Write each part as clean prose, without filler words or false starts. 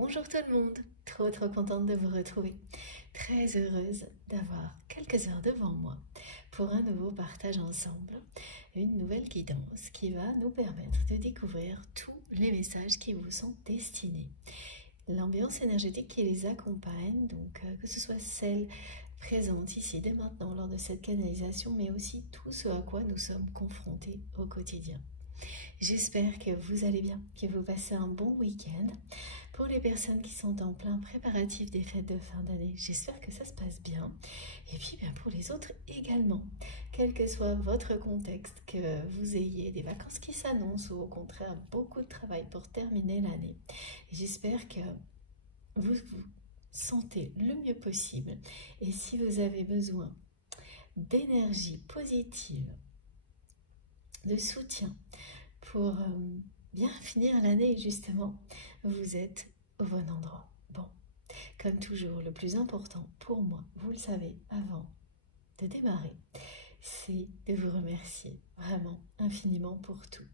Bonjour tout le monde, trop contente de vous retrouver, très heureuse d'avoir quelques heures devant moi pour un nouveau partage ensemble, une nouvelle guidance qui va nous permettre de découvrir tous les messages qui vous sont destinés. L'ambiance énergétique qui les accompagne, donc que ce soit celle présente ici dès maintenant lors de cette canalisation, mais aussi tout ce à quoi nous sommes confrontés au quotidien. J'espère que vous allez bien, que vous passez un bon week-end. Pour les personnes qui sont en plein préparatif des fêtes de fin d'année, j'espère que ça se passe bien. Et puis bien pour les autres également, quel que soit votre contexte, que vous ayez des vacances qui s'annoncent ou au contraire beaucoup de travail pour terminer l'année. J'espère que vous vous sentez le mieux possible. Et si vous avez besoin d'énergie positive, de soutien, pour bien finir l'année justement, vous êtes au bon endroit. Bon, comme toujours, le plus important pour moi, vous le savez, avant de démarrer, c'est de vous remercier vraiment infiniment pour tout.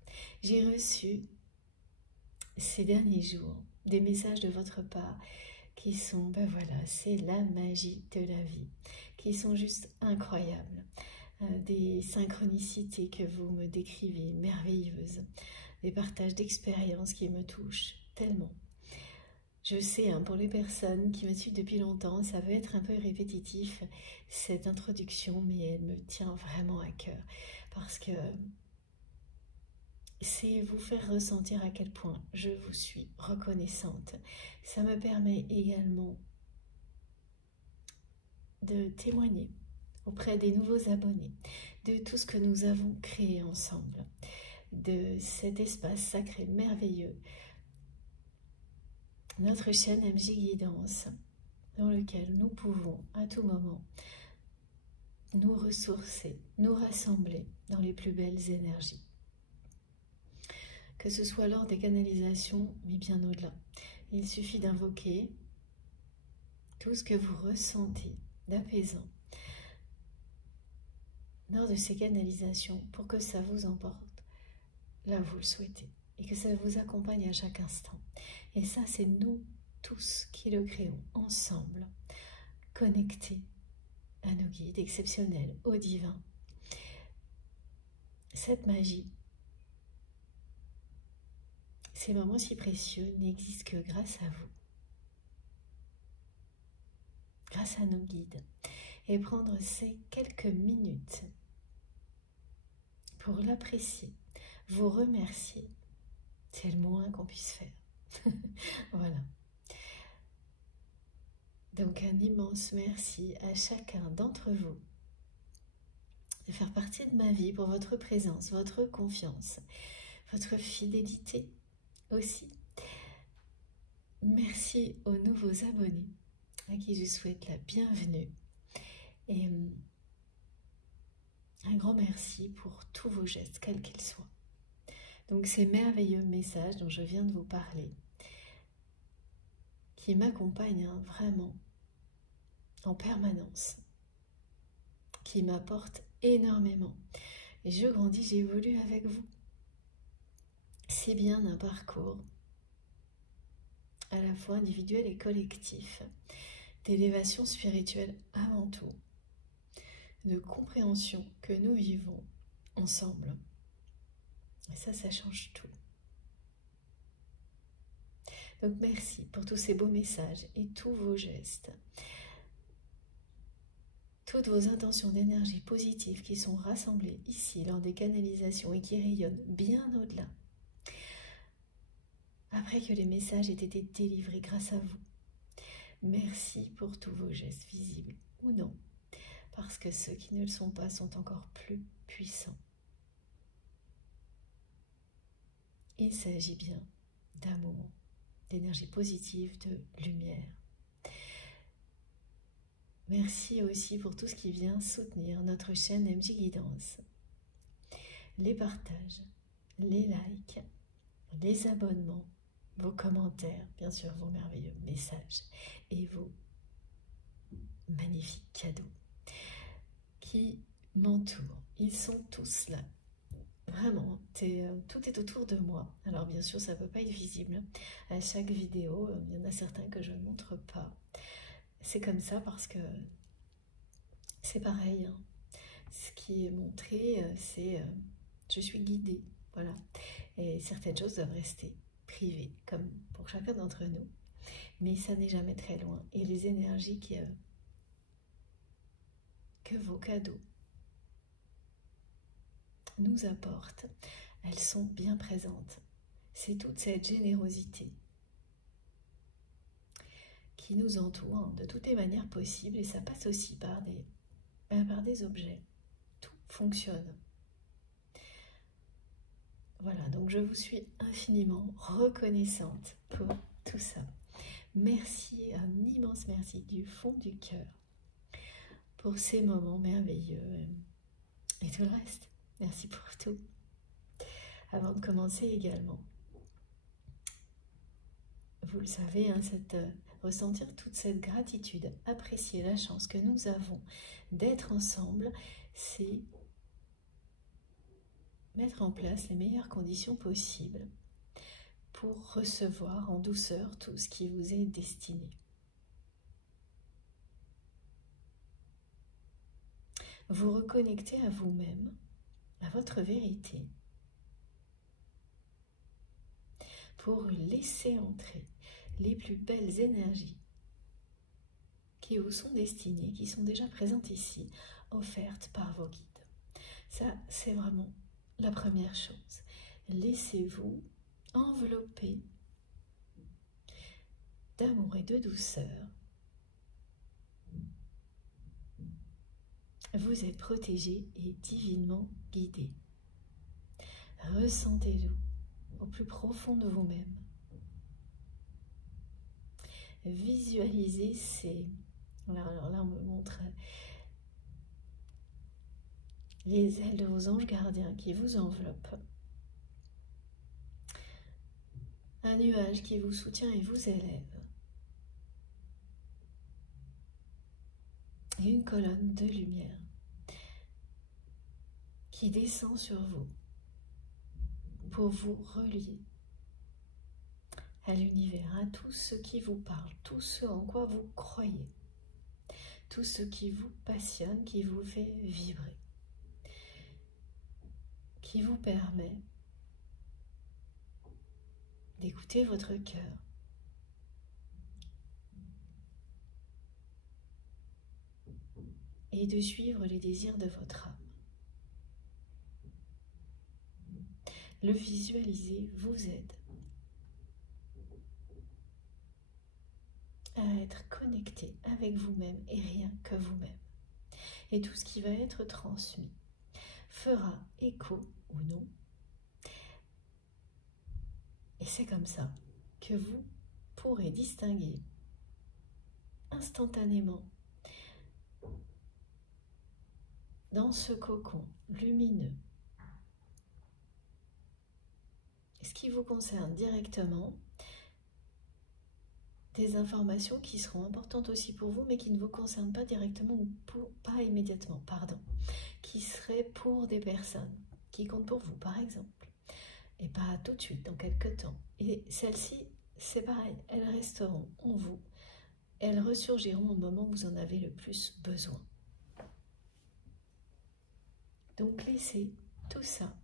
J'ai reçu ces derniers jours des messages de votre part qui sont, ben voilà, c'est la magie de la vie, qui sont juste incroyables. Des synchronicités que vous me décrivez, merveilleuses, des partages d'expériences qui me touchent tellement. Je sais, pour les personnes qui me suivent depuis longtemps, ça va être un peu répétitif, cette introduction, mais elle me tient vraiment à cœur, parce que c'est vous faire ressentir à quel point je vous suis reconnaissante. Ça me permet également de témoigner auprès des nouveaux abonnés, de tout ce que nous avons créé ensemble, de cet espace sacré merveilleux, notre chaîne MJ Guidance, dans lequel nous pouvons à tout moment nous ressourcer, nous rassembler dans les plus belles énergies. Que ce soit lors des canalisations, mais bien au-delà. Il suffit d'invoquer tout ce que vous ressentez d'apaisant lors de ces canalisations pour que ça vous emporte là où vous le souhaitez et que ça vous accompagne à chaque instant. Et ça, c'est nous tous qui le créons ensemble, connectés à nos guides exceptionnels, au divin. Cette magie, ces moments si précieux n'existent que grâce à vous, grâce à nos guides. Et prendre ces quelques minutes pour l'apprécier, vous remercier, c'est le moins qu'on puisse faire. Voilà. Donc un immense merci à chacun d'entre vous de faire partie de ma vie pour votre présence, votre confiance, votre fidélité aussi. Merci aux nouveaux abonnés à qui je souhaite la bienvenue. Et un grand merci pour tous vos gestes, quels qu'ils soient. Donc ces merveilleux messages dont je viens de vous parler, qui m'accompagnent vraiment en permanence, qui m'apportent énormément. Et je grandis, j'évolue avec vous. C'est bien un parcours à la fois individuel et collectif, d'élévation spirituelle avant tout, de compréhension que nous vivons ensemble. Et ça change tout. Donc merci pour tous ces beaux messages et tous vos gestes, toutes vos intentions d'énergie positive qui sont rassemblées ici lors des canalisations et qui rayonnent bien au-delà. Après que les messages aient été délivrés grâce à vous. Merci pour tous vos gestes visibles ou non, parce que ceux qui ne le sont pas sont encore plus puissants. Il s'agit bien d'amour, d'énergie positive, de lumière. Merci aussi pour tout ce qui vient soutenir notre chaîne MJ Guidance. Les partages, les likes, les abonnements, vos commentaires, bien sûr vos merveilleux messages et vos magnifiques cadeaux qui m'entourent. Ils sont tous là Vraiment, tout est autour de moi. Alors bien sûr, ça ne peut pas être visible. À chaque vidéo, il y en a certains que je ne montre pas. C'est comme ça parce que c'est pareil, hein. Ce qui est montré, c'est je suis guidée, voilà. Et certaines choses doivent rester privées, comme pour chacun d'entre nous. Mais ça n'est jamais très loin. Et les énergies que vos cadeaux nous apportent, elles sont bien présentes. C'est toute cette générosité qui nous entoure de toutes les manières possibles, et ça passe aussi par des objets. Tout fonctionne. Voilà, donc je vous suis infiniment reconnaissante pour tout ça. Merci, un immense merci du fond du cœur pour ces moments merveilleux et tout le reste. Merci pour tout. Avant de commencer également, vous le savez, hein, ressentir toute cette gratitude, apprécier la chance que nous avons d'être ensemble, c'est mettre en place les meilleures conditions possibles pour recevoir en douceur tout ce qui vous est destiné. Vous reconnectez à vous-même, à votre vérité, pour laisser entrer les plus belles énergies qui vous sont destinées, qui sont déjà présentes ici, offertes par vos guides. Ça, c'est vraiment la première chose. Laissez-vous envelopper d'amour et de douceur. Vous êtes protégé et divinement guidé. Ressentez-le au plus profond de vous-même. Visualisez ces... Alors là, on me montre les ailes de vos anges gardiens qui vous enveloppent. Un nuage qui vous soutient et vous élève. Et une colonne de lumière qui descend sur vous pour vous relier à l'univers, à tout ce qui vous parle, tout ce en quoi vous croyez, tout ce qui vous passionne, qui vous fait vibrer, qui vous permet d'écouter votre cœur, et de suivre les désirs de votre âme. Le visualiser vous aide à être connecté avec vous-même et rien que vous-même. Et tout ce qui va être transmis fera écho ou non. Et c'est comme ça que vous pourrez distinguer instantanément dans ce cocon lumineux ce qui vous concerne directement, des informations qui seront importantes aussi pour vous, mais qui ne vous concernent pas directement ou pas immédiatement, pardon, qui seraient pour des personnes qui comptent pour vous, par exemple, et pas tout de suite, dans quelques temps. Et celles-ci, c'est pareil, elles resteront en vous, elles ressurgiront au moment où vous en avez le plus besoin. Donc laissez tout ça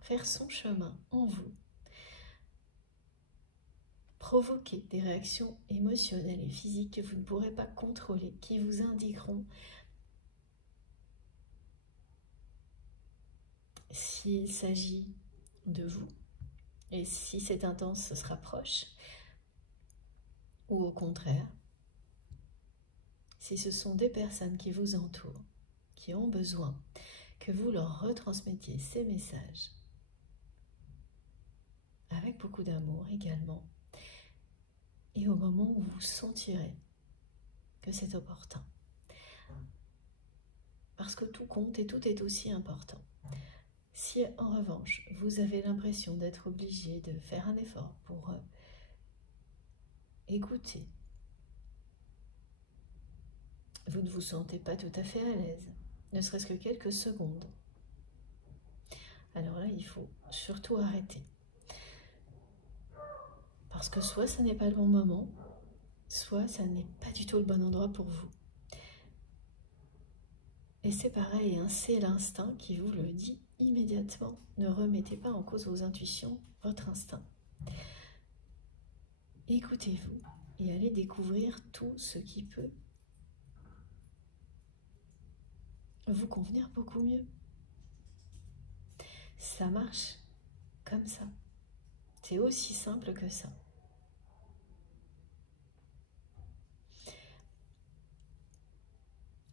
faire son chemin en vous, provoquer des réactions émotionnelles et physiques que vous ne pourrez pas contrôler, qui vous indiqueront s'il s'agit de vous, et si c'est intense, ce sera proche, ou au contraire, si ce sont des personnes qui vous entourent, qui ont besoin que vous leur retransmettiez ces messages, avec beaucoup d'amour également, et au moment où vous sentirez que c'est opportun. Parce que tout compte et tout est aussi important. Si en revanche, vous avez l'impression d'être obligé de faire un effort pour écouter, vous ne vous sentez pas tout à fait à l'aise, ne serait-ce que quelques secondes, alors là, il faut surtout arrêter. Parce que soit ce n'est pas le bon moment, soit ça n'est pas du tout le bon endroit pour vous. Et c'est pareil, hein, c'est l'instinct qui vous le dit immédiatement. Ne remettez pas en cause vos intuitions, votre instinct. Écoutez-vous et allez découvrir tout ce qui peut vous convenir beaucoup mieux. Ça marche comme ça. C'est aussi simple que ça.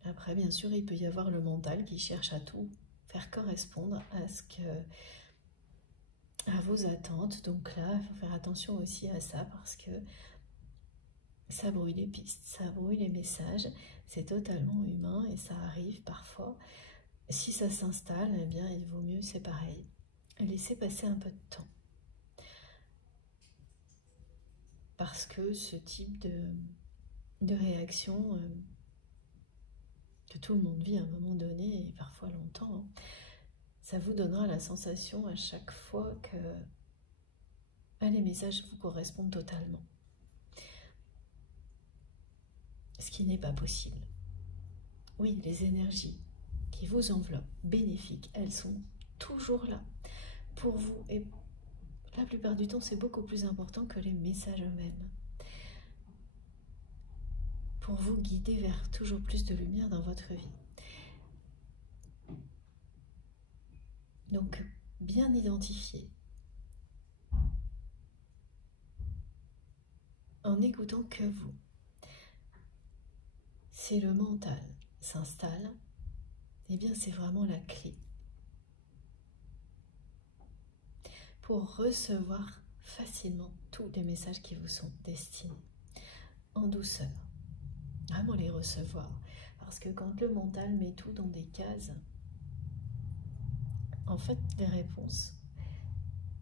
Après, bien sûr, il peut y avoir le mental qui cherche à tout faire correspondre à vos attentes. Donc là, il faut faire attention aussi à ça parce que ça brouille les pistes, ça brouille les messages. C'est totalement humain et ça arrive parfois. Si ça s'installe, eh bien, il vaut mieux, c'est pareil, laisser passer un peu de temps. Parce que ce type de réaction que tout le monde vit à un moment donné, et parfois longtemps, hein, ça vous donnera la sensation à chaque fois que les messages vous correspondent totalement. Ce qui n'est pas possible. Oui, les énergies qui vous enveloppent, bénéfiques, elles sont toujours là pour vous. Et la plupart du temps, c'est beaucoup plus important que les messages eux-mêmes. Pour vous guider vers toujours plus de lumière dans votre vie. Donc, bien identifier. En n'écoutant que vous. Si le mental s'installe, eh bien c'est vraiment la clé pour recevoir facilement tous les messages qui vous sont destinés, en douceur. Vraiment les recevoir. Parce que quand le mental met tout dans des cases, en fait, les réponses,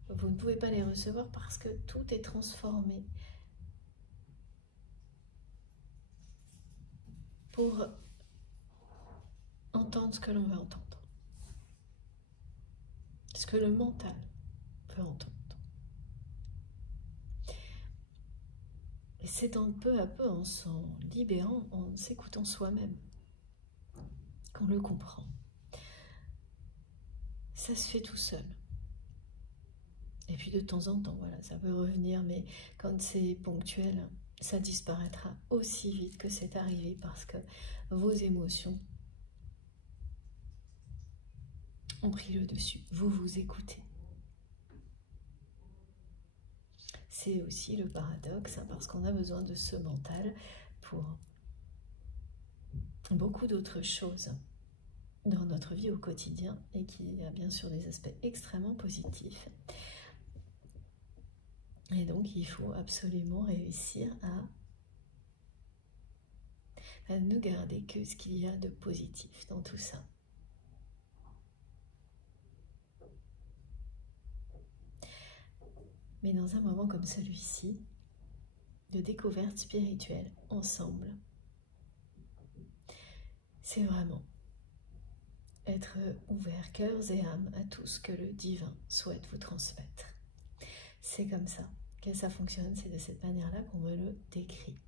vous ne pouvez pas les recevoir parce que tout est transformé pour entendre ce que l'on veut entendre. Ce que le mental veut entendre. Et c'est un peu à peu en s'en libérant, en s'écoutant soi-même, qu'on le comprend. Ça se fait tout seul. Et puis de temps en temps, voilà, ça peut revenir, mais quand c'est ponctuel, ça disparaîtra aussi vite que c'est arrivé parce que vos émotions ont pris le dessus. Vous vous écoutez. C'est aussi le paradoxe, hein, parce qu'on a besoin de ce mental pour beaucoup d'autres choses dans notre vie au quotidien et qui a bien sûr des aspects extrêmement positifs. Et donc il faut absolument réussir à ne garder que ce qu'il y a de positif dans tout ça. Mais dans un moment comme celui-ci, de découverte spirituelle ensemble, c'est vraiment être ouvert, cœurs et âmes, à tout ce que le divin souhaite vous transmettre. C'est comme ça que ça fonctionne, c'est de cette manière-là qu'on me le décrit.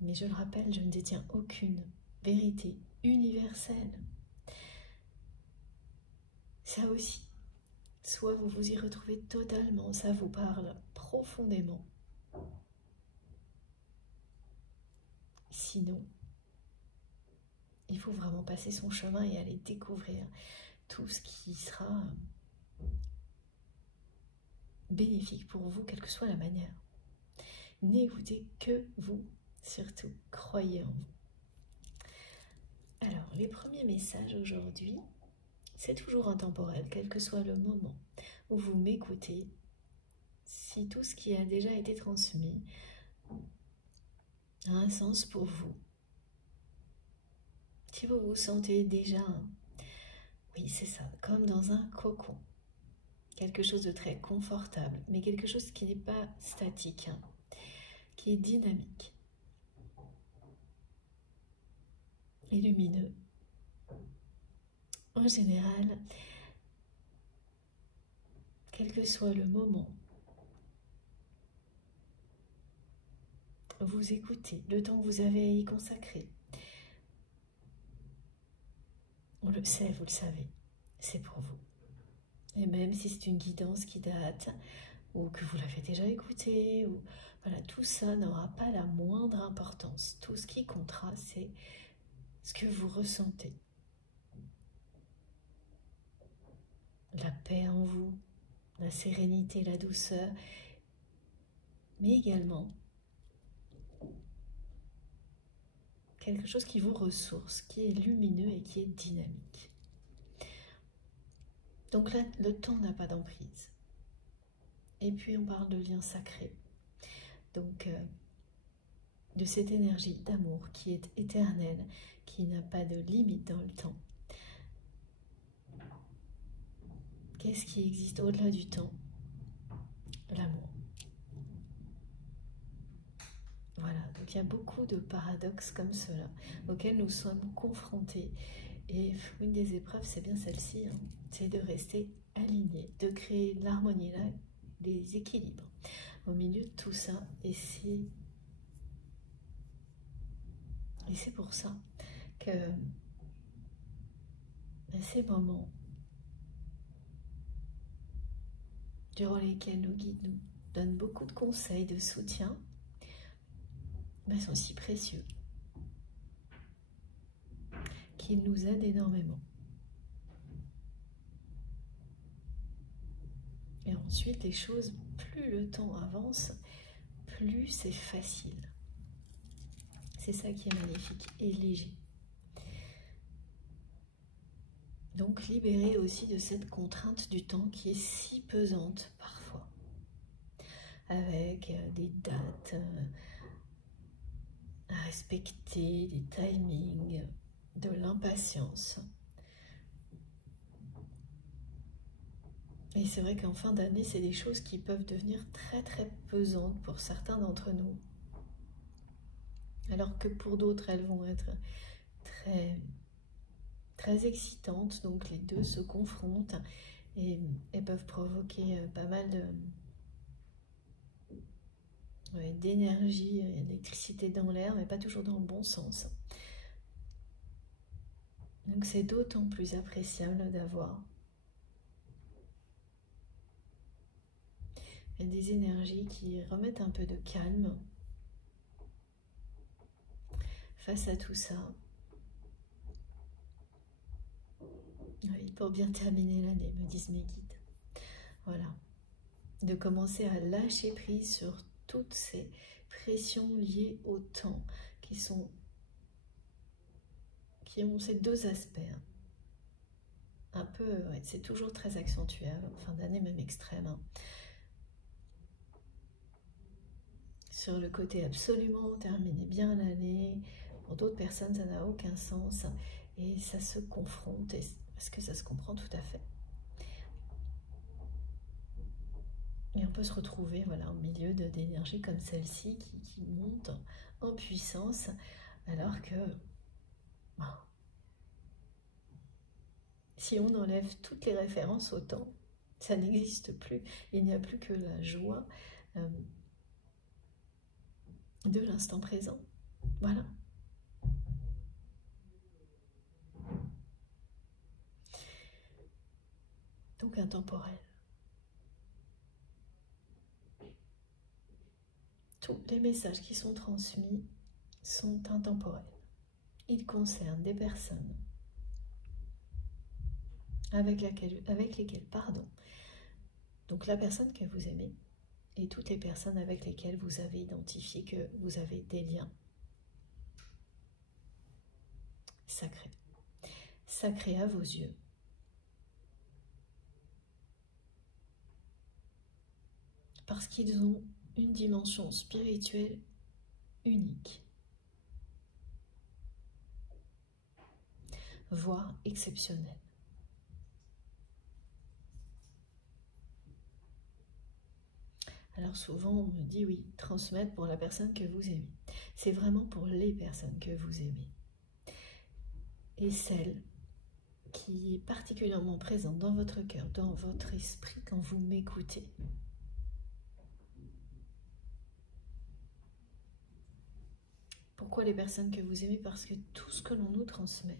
Mais je le rappelle, je ne détiens aucune vérité universelle. Ça aussi, soit vous vous y retrouvez totalement, ça vous parle profondément. Sinon, il faut vraiment passer son chemin et aller découvrir tout ce qui sera bénéfique pour vous, quelle que soit la manière. N'écoutez que vous, surtout, croyez en vous. Alors, les premiers messages aujourd'hui, c'est toujours intemporel, quel que soit le moment où vous m'écoutez. Si tout ce qui a déjà été transmis a un sens pour vous, si vous vous sentez déjà, oui c'est ça, comme dans un cocon, quelque chose de très confortable, mais quelque chose qui n'est pas statique, hein, qui est dynamique et lumineux. En général, quel que soit le moment, vous écoutez, le temps que vous avez à y consacrer. On le sait, vous le savez, c'est pour vous. Et même si c'est une guidance qui date, ou que vous l'avez déjà écoutée, ou voilà, tout ça n'aura pas la moindre importance. Tout ce qui comptera, c'est ce que vous ressentez. La paix en vous, la sérénité, la douceur, mais également quelque chose qui vous ressource, qui est lumineux et qui est dynamique. Donc là, le temps n'a pas d'emprise. Et puis on parle de lien sacré. Donc de cette énergie d'amour qui est éternelle, qui n'a pas de limite dans le temps. Qu'est-ce qui existe au-delà du temps? L'amour. Voilà, donc il y a beaucoup de paradoxes comme cela auxquels nous sommes confrontés. Et une des épreuves, c'est bien celle-ci, hein, c'est de rester aligné, de créer l'harmonie, les équilibres au milieu de tout ça. Et c'est pour ça que ces moments durant lesquels nos guides nous donnent beaucoup de conseils, de soutien, sont si précieux, qu'ils nous aident énormément. Et ensuite, les choses, plus le temps avance, plus c'est facile. C'est ça qui est magnifique et léger. Donc, libérer aussi de cette contrainte du temps qui est si pesante parfois, avec des dates à respecter, des timings, de l'impatience. Et c'est vrai qu'en fin d'année, c'est des choses qui peuvent devenir très très pesantes pour certains d'entre nous. Alors que pour d'autres, elles vont être très, très excitantes. Donc les deux se confrontent et peuvent provoquer pas mal d'énergie, d'électricité dans l'air, mais pas toujours dans le bon sens. Donc c'est d'autant plus appréciable d'avoir des énergies qui remettent un peu de calme face à tout ça. Oui, pour bien terminer l'année, me disent mes guides. Voilà. De commencer à lâcher prise sur toutes ces pressions liées au temps qui ont ces deux aspects. Un peu, c'est toujours très accentué, en fin d'année même extrême. Sur le côté absolument terminer bien l'année, pour d'autres personnes ça n'a aucun sens et ça se confronte, parce que ça se comprend tout à fait. Et on peut se retrouver au milieu d'énergies comme celle-ci qui monte en puissance, alors que si on enlève toutes les références au temps, ça n'existe plus. Il n'y a plus que la joie de l'instant présent. Voilà. Donc intemporel. Tous les messages qui sont transmis sont intemporels. Ils concernent des personnes avec lesquelles, donc la personne que vous aimez et toutes les personnes avec lesquelles vous avez identifié que vous avez des liens sacrés. Sacrés à vos yeux. Parce qu'ils ont une dimension spirituelle unique, voire exceptionnelle. Alors souvent on me dit oui, transmettre pour la personne que vous aimez. C'est vraiment pour les personnes que vous aimez. Et celles qui est particulièrement présente dans votre cœur, dans votre esprit quand vous m'écoutez. Pourquoi les personnes que vous aimez? Parce que tout ce que l'on nous transmet,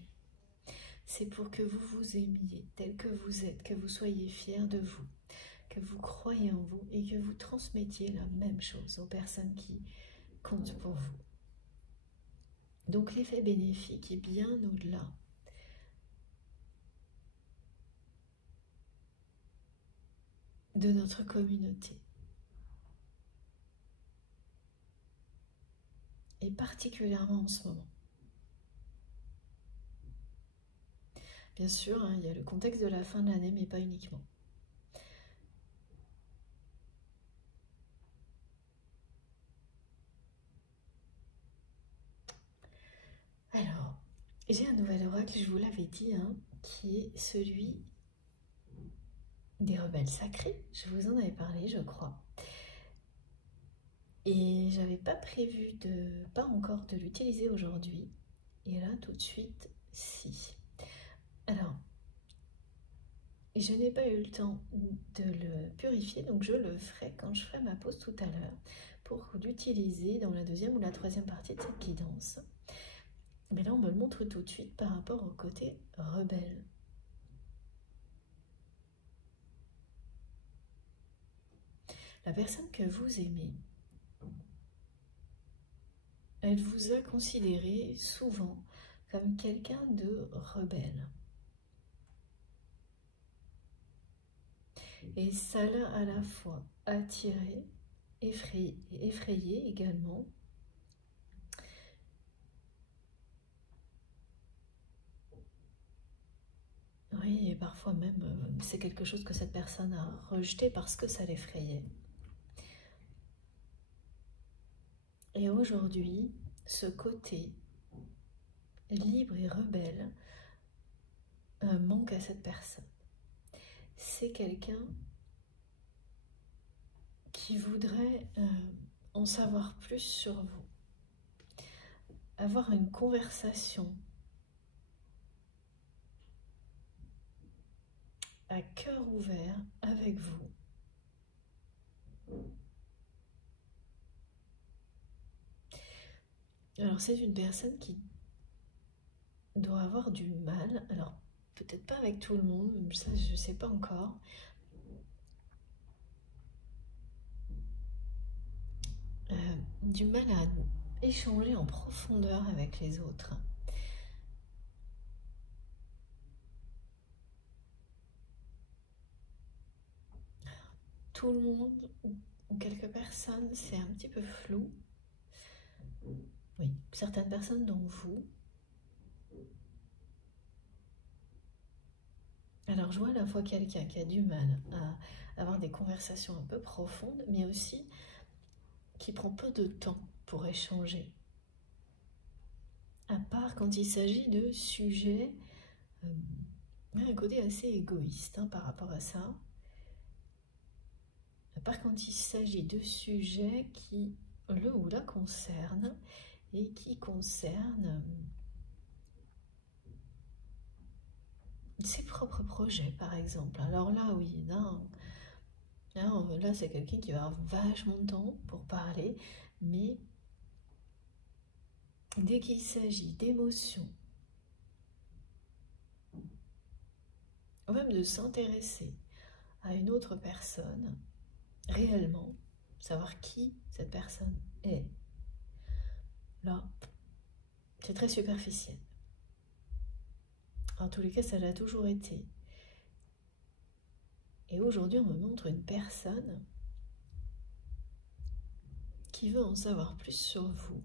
c'est pour que vous vous aimiez tel que vous êtes, que vous soyez fiers de vous, que vous croyez en vous et que vous transmettiez la même chose aux personnes qui comptent pour vous. Donc l'effet bénéfique est bien au-delà de notre communauté. Et particulièrement en ce moment. Bien sûr, hein, il y a le contexte de la fin de l'année, mais pas uniquement. Alors, j'ai un nouvel oracle, je vous l'avais dit, hein, qui est celui des rebelles sacrés. Je vous en avais parlé, je crois. Et j'avais pas prévu pas encore de l'utiliser aujourd'hui. Et là, tout de suite, si. Alors, je n'ai pas eu le temps de le purifier, donc je le ferai quand je ferai ma pause tout à l'heure pour l'utiliser dans la deuxième ou la troisième partie de cette guidance. Mais là, on me le montre tout de suite par rapport au côté rebelle. La personne que vous aimez, elle vous a considéré souvent comme quelqu'un de rebelle. Et ça l'a à la fois attiré, effrayé également. Oui, et parfois même, c'est quelque chose que cette personne a rejeté parce que ça l'effrayait. Et aujourd'hui, ce côté libre et rebelle manque à cette personne. C'est quelqu'un qui voudrait en savoir plus sur vous, avoir une conversation à cœur ouvert avec vous. Alors c'est une personne qui doit avoir du mal, alors peut-être pas avec tout le monde, ça je ne sais pas encore, du mal à échanger en profondeur avec les autres. Tout le monde, ou quelques personnes, c'est un petit peu flou. Oui, certaines personnes dont vous. Alors je vois à la fois quelqu'un qui a du mal à avoir des conversations un peu profondes, mais aussi qui prend peu de temps pour échanger. À part quand il s'agit de sujets, un côté assez égoïste par rapport à ça. À part quand il s'agit de sujets qui le ou la concernent et qui concernent ses propres projets, par exemple. Alors là, oui, là c'est quelqu'un qui va avoir vachement de temps pour parler, mais dès qu'il s'agit d'émotions, ou même de s'intéresser à une autre personne, réellement, savoir qui cette personne est, là, c'est très superficiel. En tous les cas, ça l'a toujours été. Et aujourd'hui, on me montre une personne qui veut en savoir plus sur vous.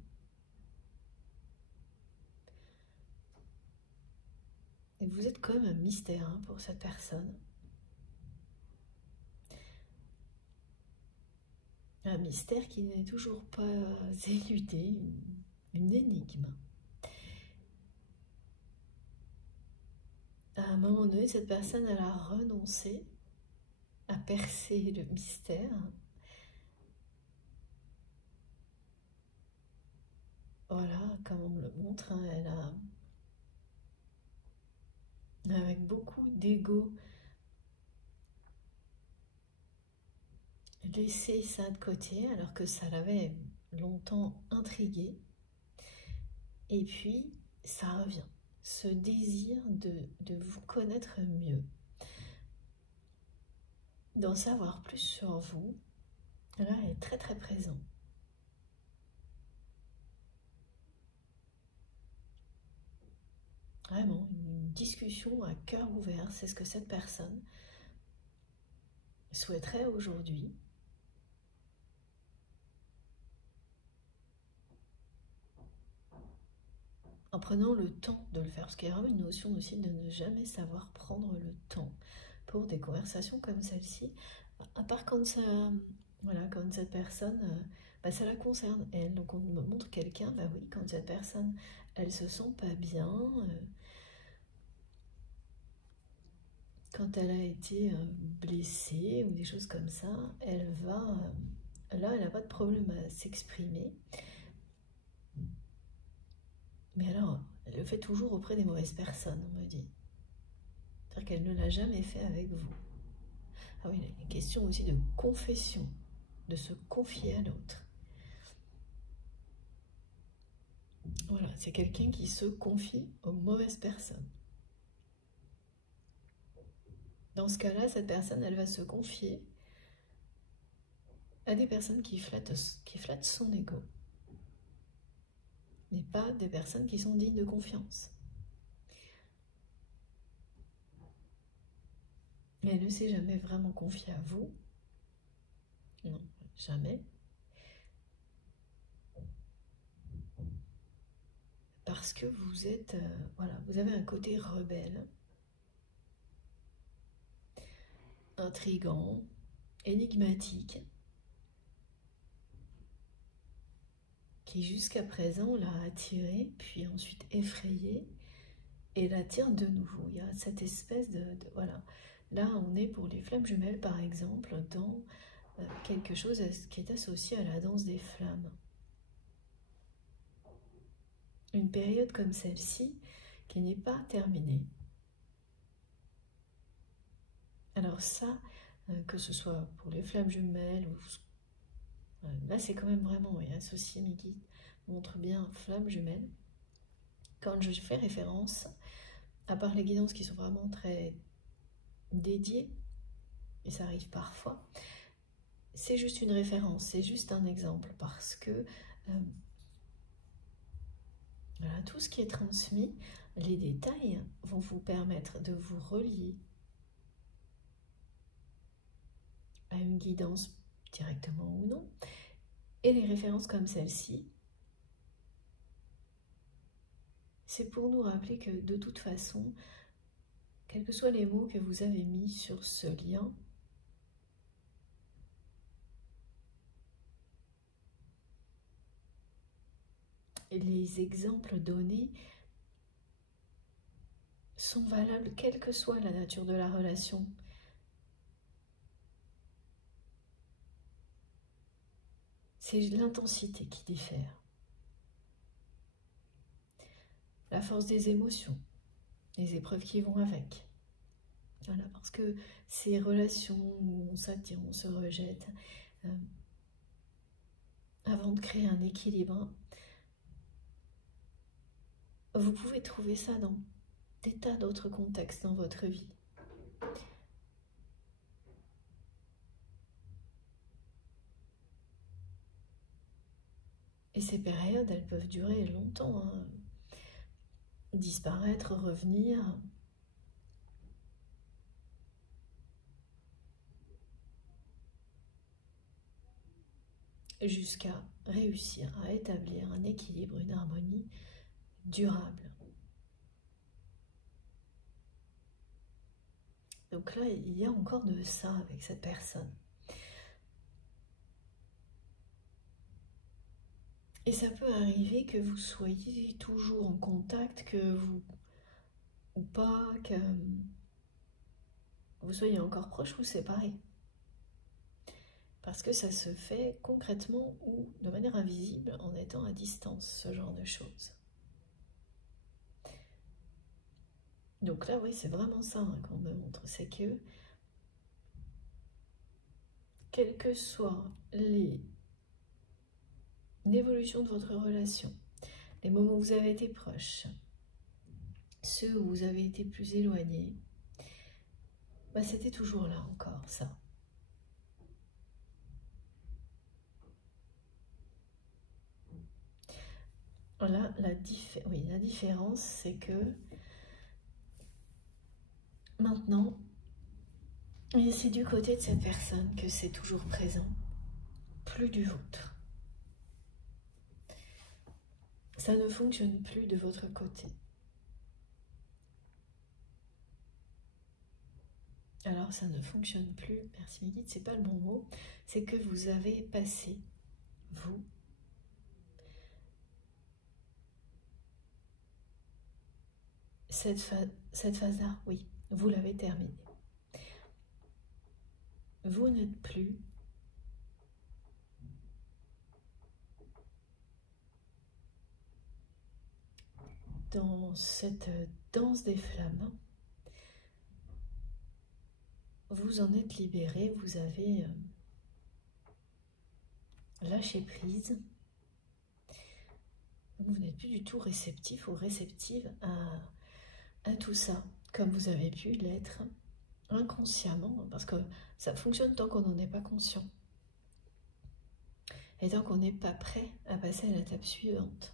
Et vous êtes comme un mystère pour cette personne. Un mystère qui n'est toujours pas éludé, une énigme. À un moment donné, cette personne, elle a renoncé à percer le mystère. Voilà, comme on me le montre, elle avec beaucoup d'ego, laisser ça de côté alors que ça l'avait longtemps intrigué. Et puis, ça revient. Ce désir de vous connaître mieux, d'en savoir plus sur vous, là, est très très présent. Vraiment, une discussion à cœur ouvert, c'est ce que cette personne souhaiterait aujourd'hui. En prenant le temps de le faire, parce qu'il y a vraiment une notion aussi de ne jamais savoir prendre le temps pour des conversations comme celle-ci, à part quand ça, voilà, quand cette personne, ça la concerne elle, donc on me montre quelqu'un, bah oui, quand cette personne, elle se sent pas bien, quand elle a été blessée ou des choses comme ça, elle va, là, elle n'a pas de problème à s'exprimer. Mais alors, elle le fait toujours auprès des mauvaises personnes, on me dit. C'est-à-dire qu'elle ne l'a jamais fait avec vous. Ah oui, il y a une question aussi de confession, de se confier à l'autre. Voilà, c'est quelqu'un qui se confie aux mauvaises personnes. Dans ce cas-là, cette personne, elle va se confier à des personnes qui flattent son ego, mais pas des personnes qui sont dignes de confiance. Mais elle ne s'est jamais vraiment confiée à vous. Non, jamais. Parce que vous êtes, voilà, vous avez un côté rebelle, intrigant, énigmatique, qui jusqu'à présent l'a attiré, puis ensuite effrayé, et l'attire de nouveau. Il y a cette espèce voilà. Là, on est pour les flammes jumelles, par exemple, dans quelque chose qui est associé à la danse des flammes. Une période comme celle-ci, qui n'est pas terminée. Alors ça, que ce soit pour les flammes jumelles, ou là c'est quand même vraiment associé, mes guides montrent bien flammes jumelles. Quand je fais référence, à part les guidances qui sont vraiment très dédiées, et ça arrive parfois, c'est juste une référence, c'est juste un exemple, parce que voilà, tout ce qui est transmis, les détails vont vous permettre de vous relier à une guidance directement ou non, et les références comme celle-ci, c'est pour nous rappeler que de toute façon, quels que soient les mots que vous avez mis sur ce lien, les exemples donnés sont valables quelle que soit la nature de la relation. C'est l'intensité qui diffère. La force des émotions, les épreuves qui vont avec. Voilà, parce que ces relations où on s'attire, on se rejette, avant de créer un équilibre, vous pouvez trouver ça dans des tas d'autres contextes dans votre vie. Et ces périodes, elles peuvent durer longtemps, hein. Disparaître, revenir. Jusqu'à réussir à établir un équilibre, une harmonie durable. Donc là, il y a encore de ça avec cette personne. Et ça peut arriver que vous soyez toujours en contact, que vous, ou pas, que vous soyez encore proches ou séparés. Parce que ça se fait concrètement ou de manière invisible en étant à distance, ce genre de choses. Donc là, oui, c'est vraiment ça hein, qu'on me montre, c'est que quelle que soit l'évolution de votre relation, les moments où vous avez été proches, ceux où vous avez été plus éloignés, bah, c'était toujours là encore, ça. Là, la différence, c'est que maintenant, c'est du côté de cette personne que c'est toujours présent, plus du vôtre. Ça ne fonctionne plus de votre côté. Alors ça ne fonctionne plus, merci Mélite, c'est pas le bon mot, c'est que vous avez passé, vous, cette phase-là, oui, vous l'avez terminée. Vous n'êtes plus dans cette danse des flammes. Vous en êtes libéré, vous avez lâché prise. Vous n'êtes plus du tout réceptif ou réceptive à tout ça, comme vous avez pu l'être inconsciemment, parce que ça fonctionne tant qu'on n'en est pas conscient. Et tant qu'on n'est pas prêt à passer à l'étape suivante.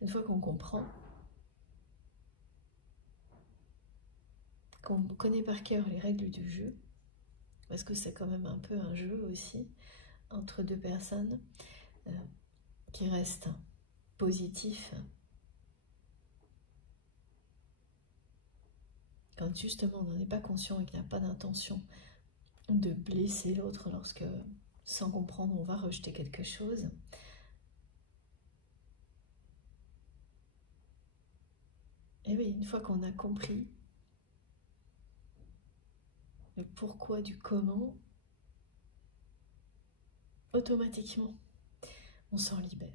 Une fois qu'on comprend, qu'on connaît par cœur les règles du jeu, parce que c'est quand même un peu un jeu aussi, entre deux personnes qui restent positifs, quand justement on n'en est pas conscient et qu'il n'y a pas d'intention de blesser l'autre lorsque, sans comprendre, on va rejeter quelque chose. Et oui, une fois qu'on a compris le pourquoi du comment, automatiquement, on s'en libère.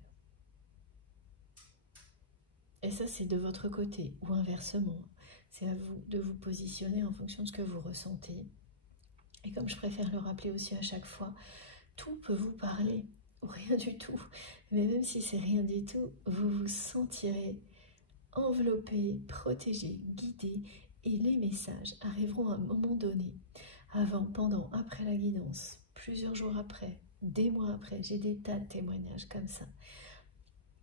Et ça, c'est de votre côté, ou inversement. C'est à vous de vous positionner en fonction de ce que vous ressentez. Et comme je préfère le rappeler aussi à chaque fois, tout peut vous parler, ou rien du tout. Mais même si c'est rien du tout, vous vous sentirez enveloppé, protégé, guidé, et les messages arriveront à un moment donné, avant, pendant, après la guidance, plusieurs jours après, des mois après. J'ai des tas de témoignages comme ça.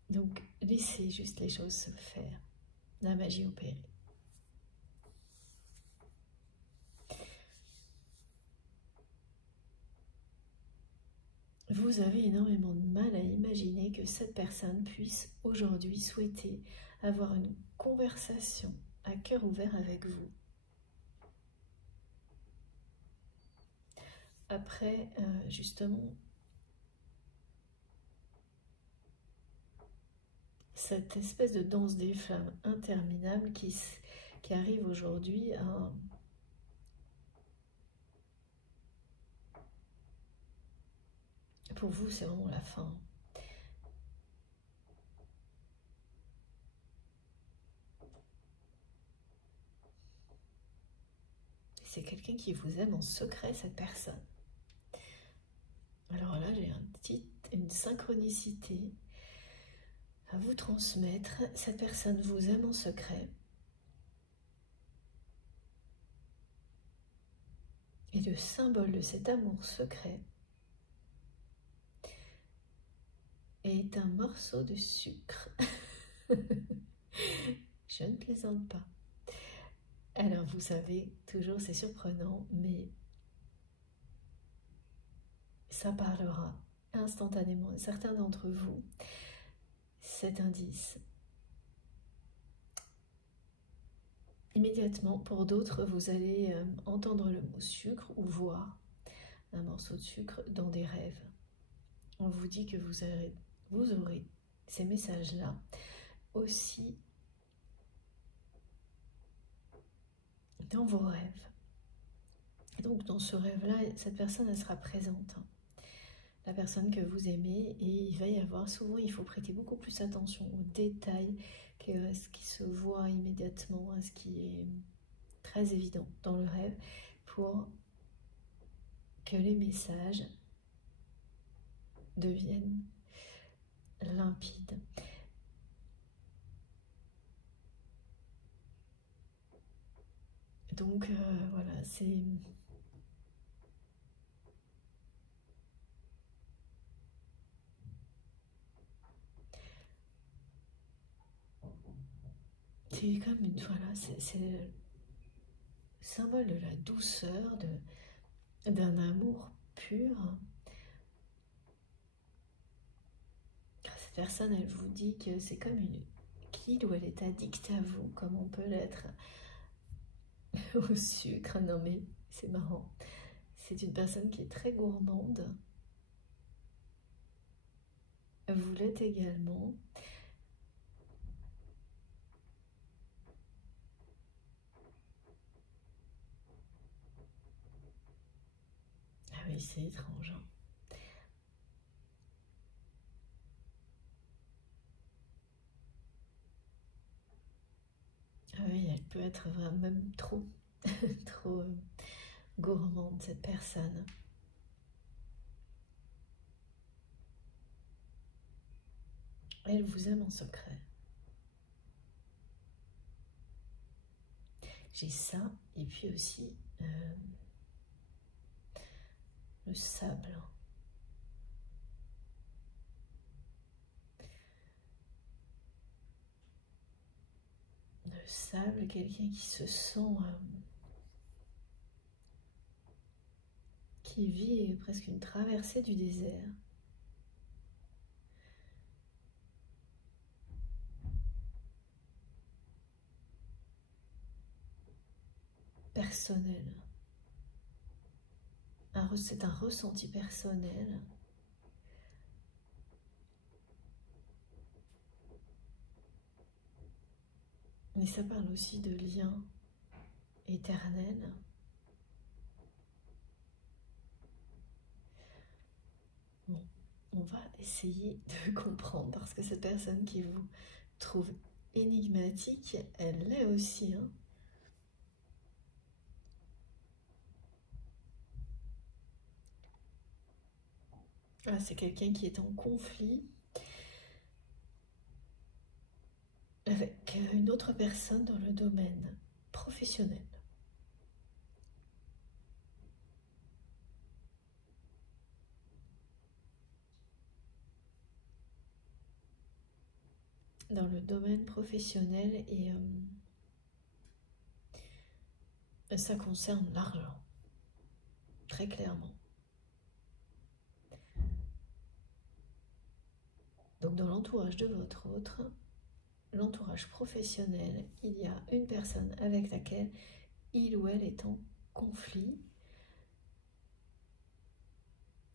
Donc, laissez juste les choses se faire, la magie opérer. Vous avez énormément de mal à imaginer que cette personne puisse aujourd'hui souhaiter avoir une conversation à cœur ouvert avec vous. Après, justement, cette espèce de danse des flammes interminable qui arrive aujourd'hui à... Pour vous, c'est vraiment la fin. C'est quelqu'un qui vous aime en secret, cette personne. Alors là, j'ai une synchronicité à vous transmettre. Cette personne vous aime en secret. Et le symbole de cet amour secret est un morceau de sucre. Je ne plaisante pas. Alors vous savez, toujours c'est surprenant, mais ça parlera instantanément à certains d'entre vous. Cet indice. Immédiatement, pour d'autres, vous allez entendre le mot sucre ou voir un morceau de sucre dans des rêves. On vous dit que vous aurez ces messages-là aussi dans vos rêves. Et donc dans ce rêve-là, cette personne, elle sera présente. La personne que vous aimez, et il va y avoir, souvent il faut prêter beaucoup plus attention aux détails qu'à ce qui se voit immédiatement, à ce qui est très évident dans le rêve pour que les messages deviennent limpides. Donc voilà, c'est comme une, voilà, c'est le symbole de la douceur, d'un amour pur. Cette personne, elle vous dit que c'est comme une qu'il ou elle est addict à vous, comme on peut l'être au sucre. Non mais c'est marrant. C'est une personne qui est très gourmande. Vous l'êtes également. Ah oui, c'est étrange. Hein. Ah oui, elle peut être vraiment même trop, trop gourmande, cette personne. Elle vous aime en secret. J'ai ça, et puis aussi le sable. Le sable, quelqu'un qui se sent... qui vit presque une traversée du désert. Personnel. C'est un ressenti personnel. Mais ça parle aussi de liens éternels. Bon, on va essayer de comprendre parce que cette personne qui vous trouve énigmatique, elle l'est aussi. Hein. Ah, c'est quelqu'un qui est en conflit avec une autre personne dans le domaine professionnel. Dans le domaine professionnel et ça concerne l'argent, très clairement. Donc dans l'entourage de votre autre, l'entourage professionnel, il y a une personne avec laquelle il ou elle est en conflit.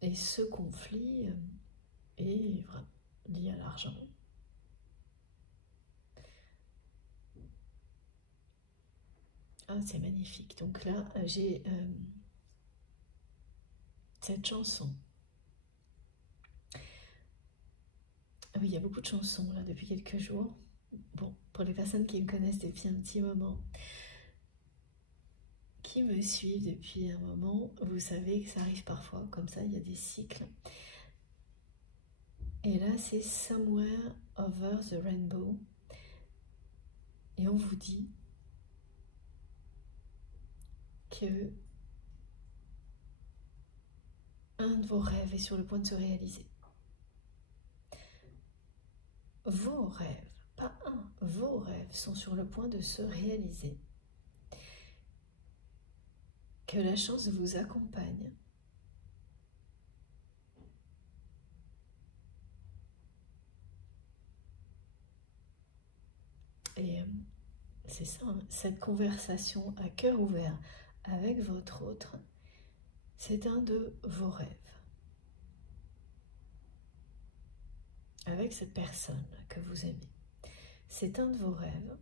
Et ce conflit est vraiment lié à l'argent. Ah, c'est magnifique. Donc là, j'ai cette chanson. Ah oui, il y a beaucoup de chansons là depuis quelques jours. Bon, pour les personnes qui me connaissent depuis un petit moment, qui me suivent depuis un moment, vous savez que ça arrive parfois, comme ça, il y a des cycles. Et là, c'est Somewhere Over the Rainbow. Et on vous dit que un de vos rêves est sur le point de se réaliser. Vos rêves, pas un, vos rêves sont sur le point de se réaliser. Que la chance vous accompagne. Et c'est ça, hein, cette conversation à cœur ouvert avec votre autre, c'est un de vos rêves. Avec cette personne que vous aimez. C'est un de vos rêves.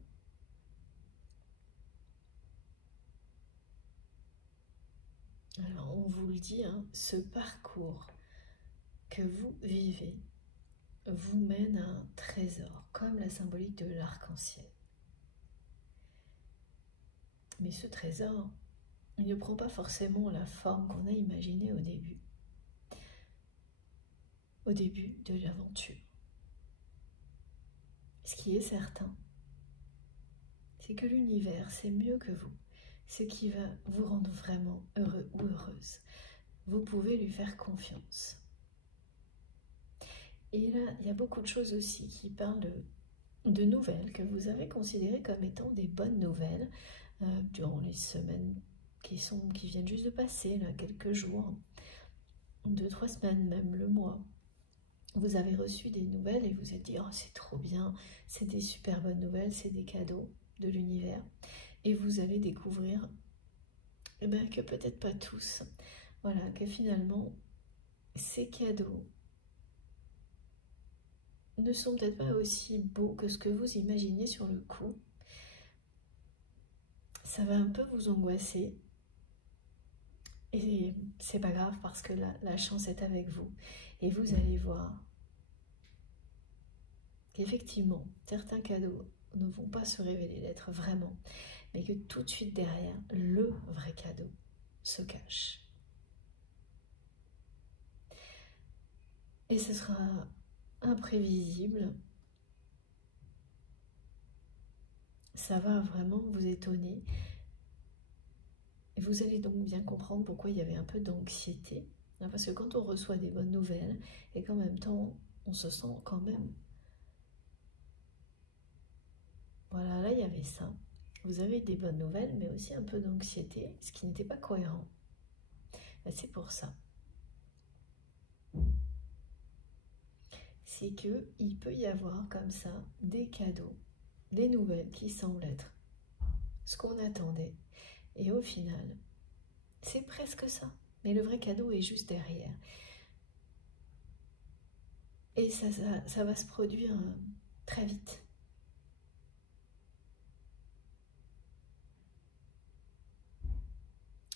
Alors, on vous le dit, hein, ce parcours que vous vivez vous mène à un trésor, comme la symbolique de l'arc-en-ciel. Mais ce trésor, il ne prend pas forcément la forme qu'on a imaginée au début de l'aventure. Ce qui est certain, c'est que l'univers sait mieux que vous ce qui va vous rendre vraiment heureux ou heureuse. Vous pouvez lui faire confiance. Et là, il y a beaucoup de choses aussi qui parlent de nouvelles que vous avez considérées comme étant des bonnes nouvelles durant les semaines qui viennent juste de passer, là, quelques jours, 2-3 semaines, même le mois. Vous avez reçu des nouvelles et vous êtes dit « Oh, c'est trop bien, c'est des super bonnes nouvelles, c'est des cadeaux de l'univers. » Et vous allez découvrir que peut-être pas tous. Voilà, que finalement, ces cadeaux ne sont peut-être pas aussi beaux que ce que vous imaginez sur le coup. Ça va un peu vous angoisser. Et c'est pas grave parce que la chance est avec vous. Et vous allez voir qu'effectivement, certains cadeaux ne vont pas se révéler d'être vraiment, mais que tout de suite derrière, le vrai cadeau se cache. Et ce sera imprévisible. Ça va vraiment vous étonner. Et vous allez donc bien comprendre pourquoi il y avait un peu d'anxiété. Parce que quand on reçoit des bonnes nouvelles, et qu'en même temps, on se sent quand même... Voilà, là il y avait ça. Vous avez des bonnes nouvelles, mais aussi un peu d'anxiété, ce qui n'était pas cohérent. C'est pour ça. C'est qu'il peut y avoir comme ça des cadeaux, des nouvelles qui semblent être ce qu'on attendait. Et au final, c'est presque ça. Mais le vrai cadeau est juste derrière. Et ça va se produire très vite.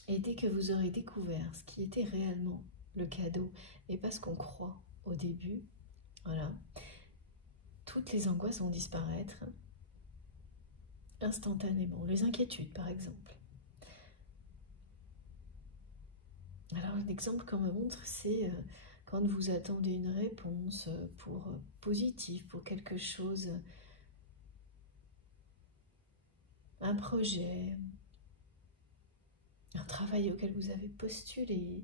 Et dès que vous aurez découvert ce qui était réellement le cadeau, et pas ce qu'on croit au début, voilà, toutes les angoisses vont disparaître instantanément. Les inquiétudes, par exemple. Alors, l'exemple qu'on me montre, c'est quand vous attendez une réponse positive pour quelque chose, un projet, un travail auquel vous avez postulé,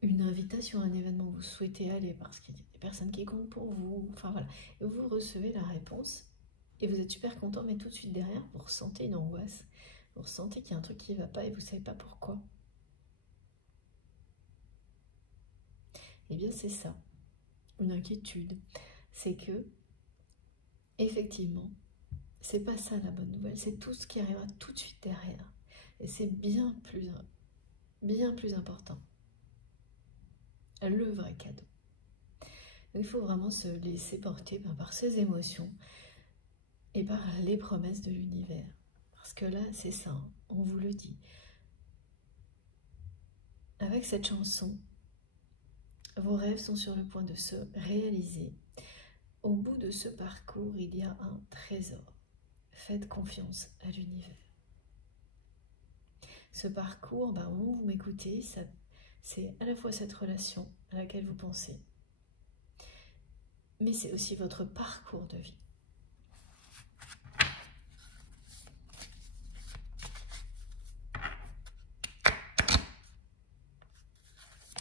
une invitation à un événement où vous souhaitez aller parce qu'il y a des personnes qui comptent pour vous, enfin voilà, et vous recevez la réponse et vous êtes super content, mais tout de suite derrière, vous ressentez une angoisse, vous ressentez qu'il y a un truc qui ne va pas et vous ne savez pas pourquoi. Eh bien c'est ça, une inquiétude, c'est que effectivement, c'est pas ça la bonne nouvelle, c'est tout ce qui arrivera tout de suite derrière. Et c'est bien plus important. Le vrai cadeau. Donc, il faut vraiment se laisser porter par ces émotions et par les promesses de l'univers. Parce que là, c'est ça, on vous le dit. Avec cette chanson, vos rêves sont sur le point de se réaliser. Au bout de ce parcours, il y a un trésor. Faites confiance à l'univers. Ce parcours, au moment où vous m'écoutez, c'est à la fois cette relation à laquelle vous pensez, mais c'est aussi votre parcours de vie.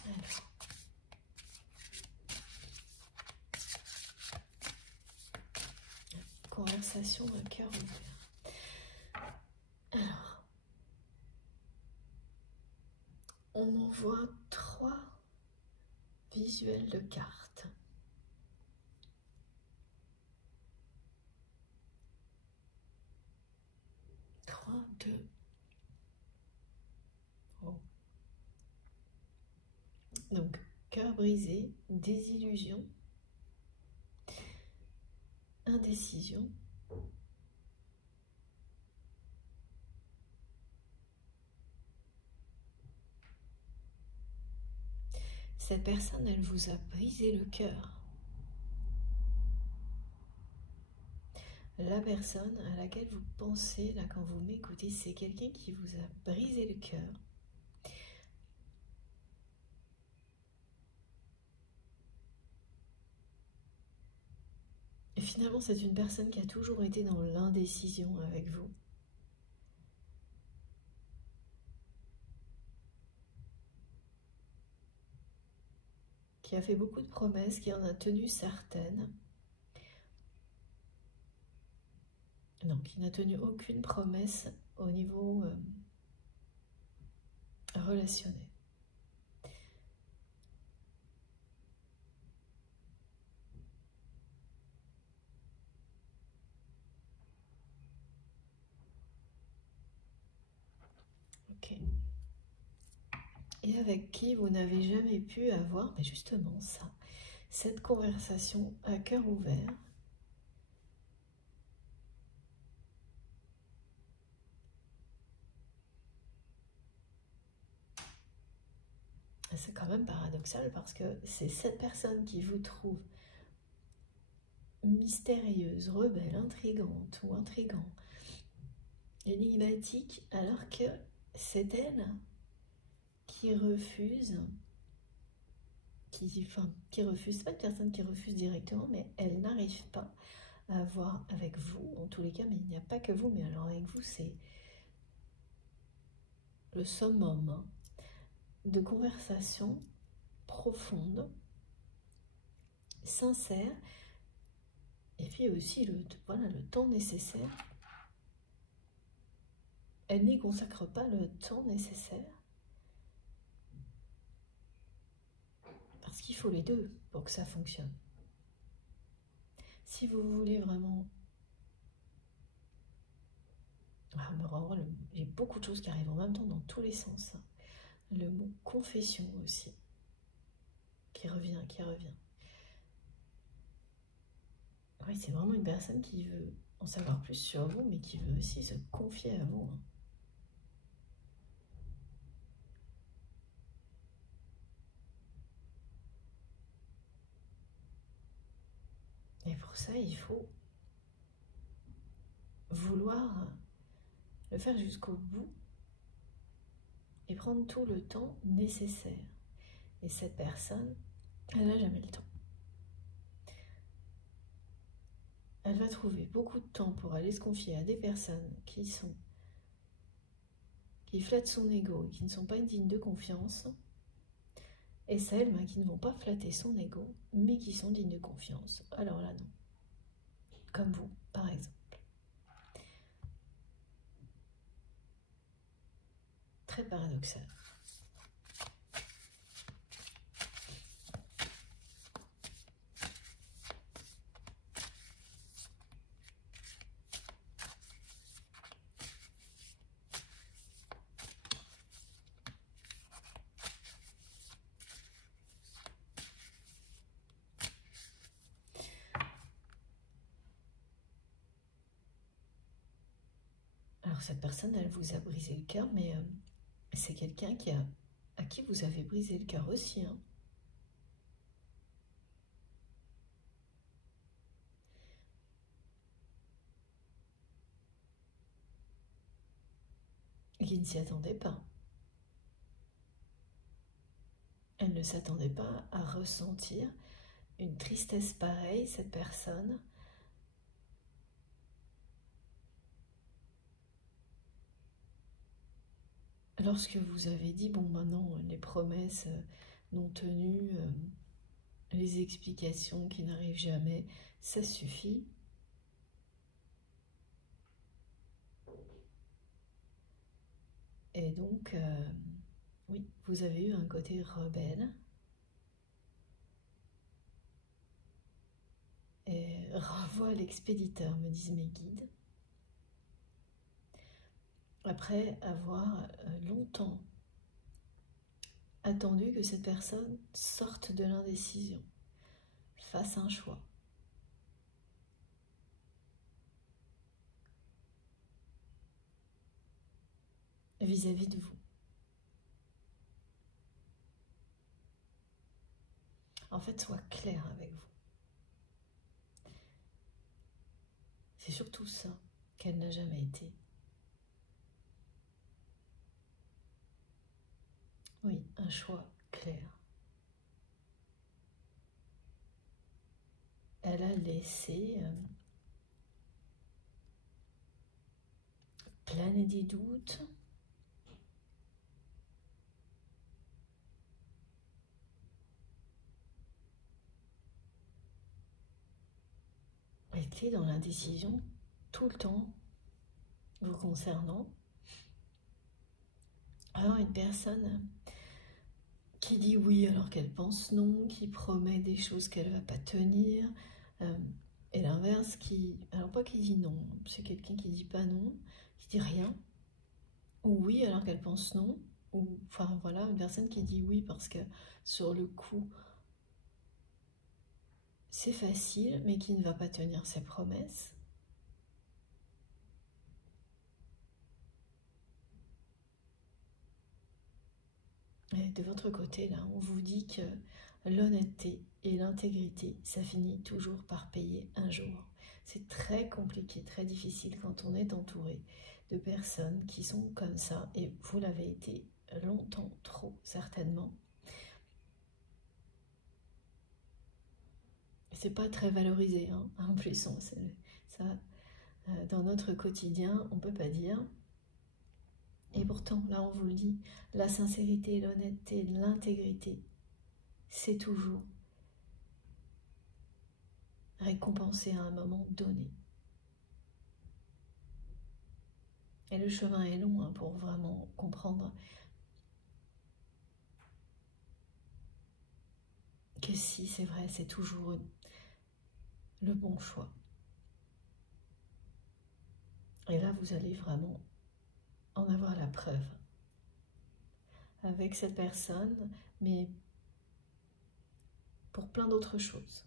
Alors, conversation à cœur ouvert. Alors, on m'envoie 3 visuels de cartes. 3, 2. Oh. Donc, cœur brisé, désillusion, indécision, cette personne, elle vous a brisé le cœur. la personne à laquelle vous pensez, là, quand vous m'écoutez, c'est quelqu'un qui vous a brisé le cœur. Et finalement, c'est une personne qui a toujours été dans l'indécision avec vous. Qui a fait beaucoup de promesses, qui en a tenu certaines. Non, qui n'a tenu aucune promesse au niveau relationnel. Ok. Et avec qui vous n'avez jamais pu avoir, mais justement ça, cette conversation à cœur ouvert. C'est quand même paradoxal parce que c'est cette personne qui vous trouve mystérieuse, rebelle, intrigante ou intrigant, énigmatique, alors que c'est elle qui refuse, qui refuse, c'est pas une personne qui refuse directement, mais elle n'arrive pas à avoir avec vous, en tous les cas, mais il n'y a pas que vous, mais alors avec vous, c'est le summum, hein, de conversation profonde, sincère, et puis aussi voilà, le temps nécessaire. Elle n'y consacre pas le temps nécessaire, parce qu'il faut les deux pour que ça fonctionne. Si vous voulez vraiment... J'ai beaucoup de choses qui arrivent en même temps dans tous les sens. Le mot confession aussi, qui revient, qui revient. Oui, c'est vraiment une personne qui veut en savoir plus sur vous, mais qui veut aussi se confier à vous. Et pour ça, il faut vouloir le faire jusqu'au bout et prendre tout le temps nécessaire. Et cette personne, elle n'a jamais le temps. Elle va trouver beaucoup de temps pour aller se confier à des personnes qui flattent son ego et qui ne sont pas dignes de confiance, et celles qui ne vont pas flatter son ego, mais qui sont dignes de confiance. Alors là, non. Comme vous, par exemple. Très paradoxal. Alors cette personne, elle vous a brisé le cœur, mais c'est quelqu'un à qui vous avez brisé le cœur aussi. Hein. Et qui ne s'y attendait pas. Elle ne s'attendait pas à ressentir une tristesse pareille, cette personne. Lorsque vous avez dit, bon, maintenant, les promesses non tenues, les explications qui n'arrivent jamais, ça suffit. Et donc, oui, vous avez eu un côté rebelle. Et renvoie à l'expéditeur, me disent mes guides. Après avoir longtemps attendu que cette personne sorte de l'indécision, fasse un choix. Vis-à-vis de vous. En fait, sois clair avec vous. C'est surtout ça qu'elle n'a jamais été. Oui, un choix clair. Elle a laissé planer des doutes. Elle était dans l'indécision tout le temps vous concernant. Alors une personne qui dit oui alors qu'elle pense non, qui promet des choses qu'elle ne va pas tenir, et l'inverse alors pas qui dit non, c'est quelqu'un qui dit pas non, qui dit rien, ou oui alors qu'elle pense non, ou enfin voilà, une personne qui dit oui parce que sur le coup c'est facile mais qui ne va pas tenir ses promesses. Et de votre côté, là, on vous dit que l'honnêteté et l'intégrité, ça finit toujours par payer un jour. C'est très compliqué, très difficile quand on est entouré de personnes qui sont comme ça, et vous l'avez été longtemps, trop certainement. C'est pas très valorisé, hein. En plus, ça, dans notre quotidien, on peut pas dire. Et pourtant, là, on vous le dit, la sincérité, l'honnêteté, l'intégrité, c'est toujours récompensé à un moment donné. Et le chemin est long hein, pour vraiment comprendre que si c'est vrai, c'est toujours le bon choix. Et là, vous allez vraiment en avoir la preuve avec cette personne, mais pour plein d'autres choses.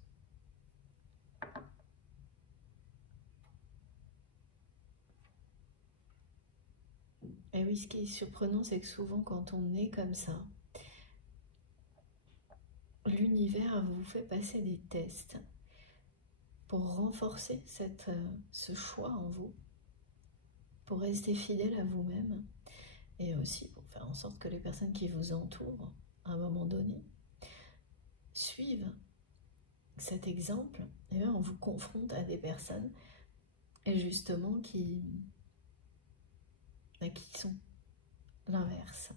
Et oui, ce qui est surprenant, c'est que souvent, quand on est comme ça, l'univers vous fait passer des tests pour renforcer ce choix en vous, pour rester fidèle à vous-même, et aussi pour faire en sorte que les personnes qui vous entourent, à un moment donné, suivent cet exemple. Et bien on vous confronte à des personnes, et justement, qui sont l'inverse.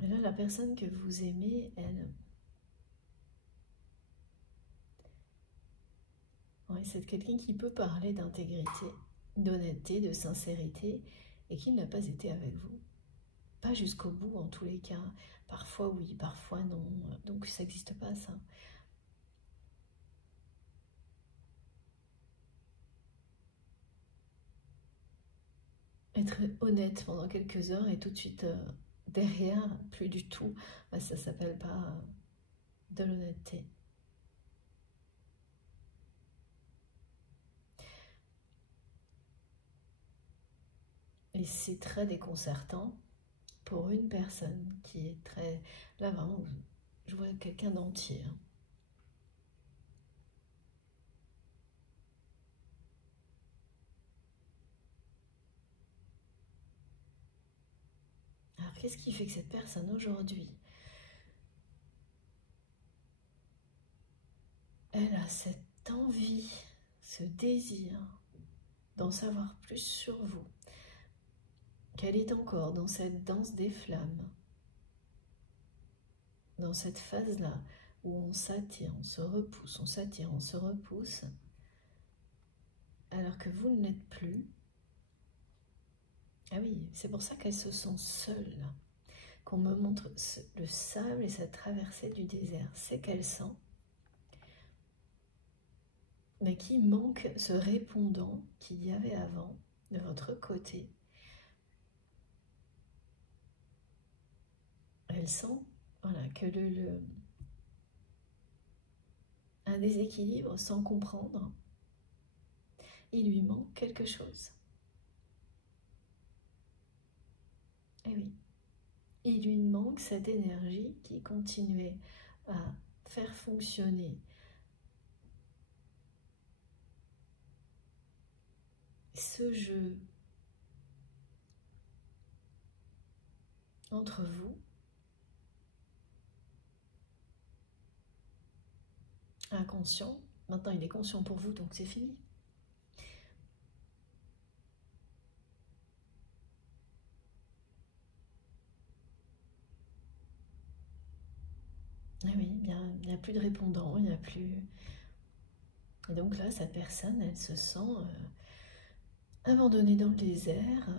Et là, la personne que vous aimez, elle... Ouais, c'est quelqu'un qui peut parler d'intégrité, d'honnêteté, de sincérité, et qui n'a pas été avec vous. Pas jusqu'au bout, en tous les cas. Parfois oui, parfois non. Donc ça n'existe pas, ça. Être honnête pendant quelques heures et tout de suite derrière, plus du tout, bah, ça s'appelle pas de l'honnêteté. Et c'est très déconcertant pour une personne qui est très... Là, vraiment, je vois quelqu'un d'entier. Hein. Alors, qu'est-ce qui fait que cette personne, aujourd'hui, elle a cette envie, ce désir d'en savoir plus sur vous, qu'elle est encore dans cette danse des flammes, dans cette phase-là où on s'attire, on se repousse, on s'attire, on se repousse, alors que vous ne l'êtes plus. Ah oui, c'est pour ça qu'elle se sent seule, qu'on me montre le sable et cette traversée du désert. C'est qu'elle sent, mais qui manque ce répondant qu'il y avait avant, de votre côté. Elle sent voilà, que un déséquilibre sans comprendre, il lui manque quelque chose. Et oui, il lui manque cette énergie qui continuait à faire fonctionner ce jeu entre vous, inconscient. Maintenant, il est conscient pour vous, donc c'est fini. Ah oui, il n'y a plus de répondant, il n'y a plus... Et donc là, cette personne, elle se sent abandonnée dans le désert,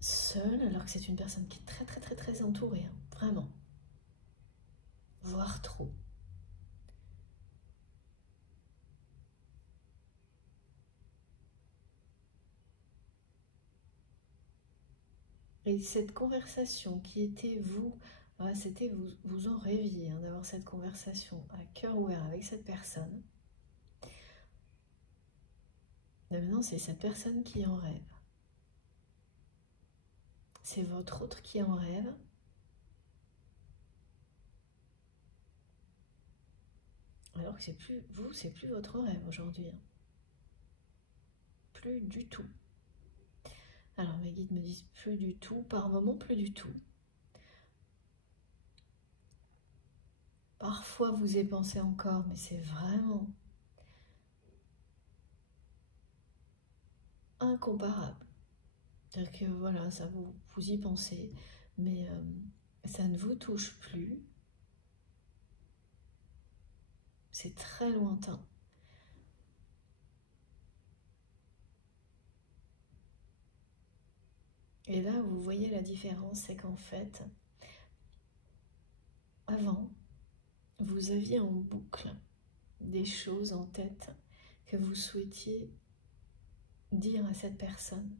seule, alors que c'est une personne qui est très très très très entourée, hein, vraiment, voire trop. Et cette conversation qui était vous, c'était vous en rêviez hein, d'avoir cette conversation à cœur ouvert avec cette personne. Et maintenant, c'est cette personne qui en rêve. C'est votre autre qui en rêve. Alors que c'est plus vous, c'est plus votre rêve aujourd'hui. Hein. Plus du tout. Alors mes guides me disent plus du tout, par moment plus du tout. Parfois vous y pensez encore, mais c'est vraiment incomparable. C'est-à-dire que voilà, ça vous y pensez, mais ça ne vous touche plus. C'est très lointain. Et là, vous voyez la différence, c'est qu'en fait, avant, vous aviez en boucle des choses en tête que vous souhaitiez dire à cette personne.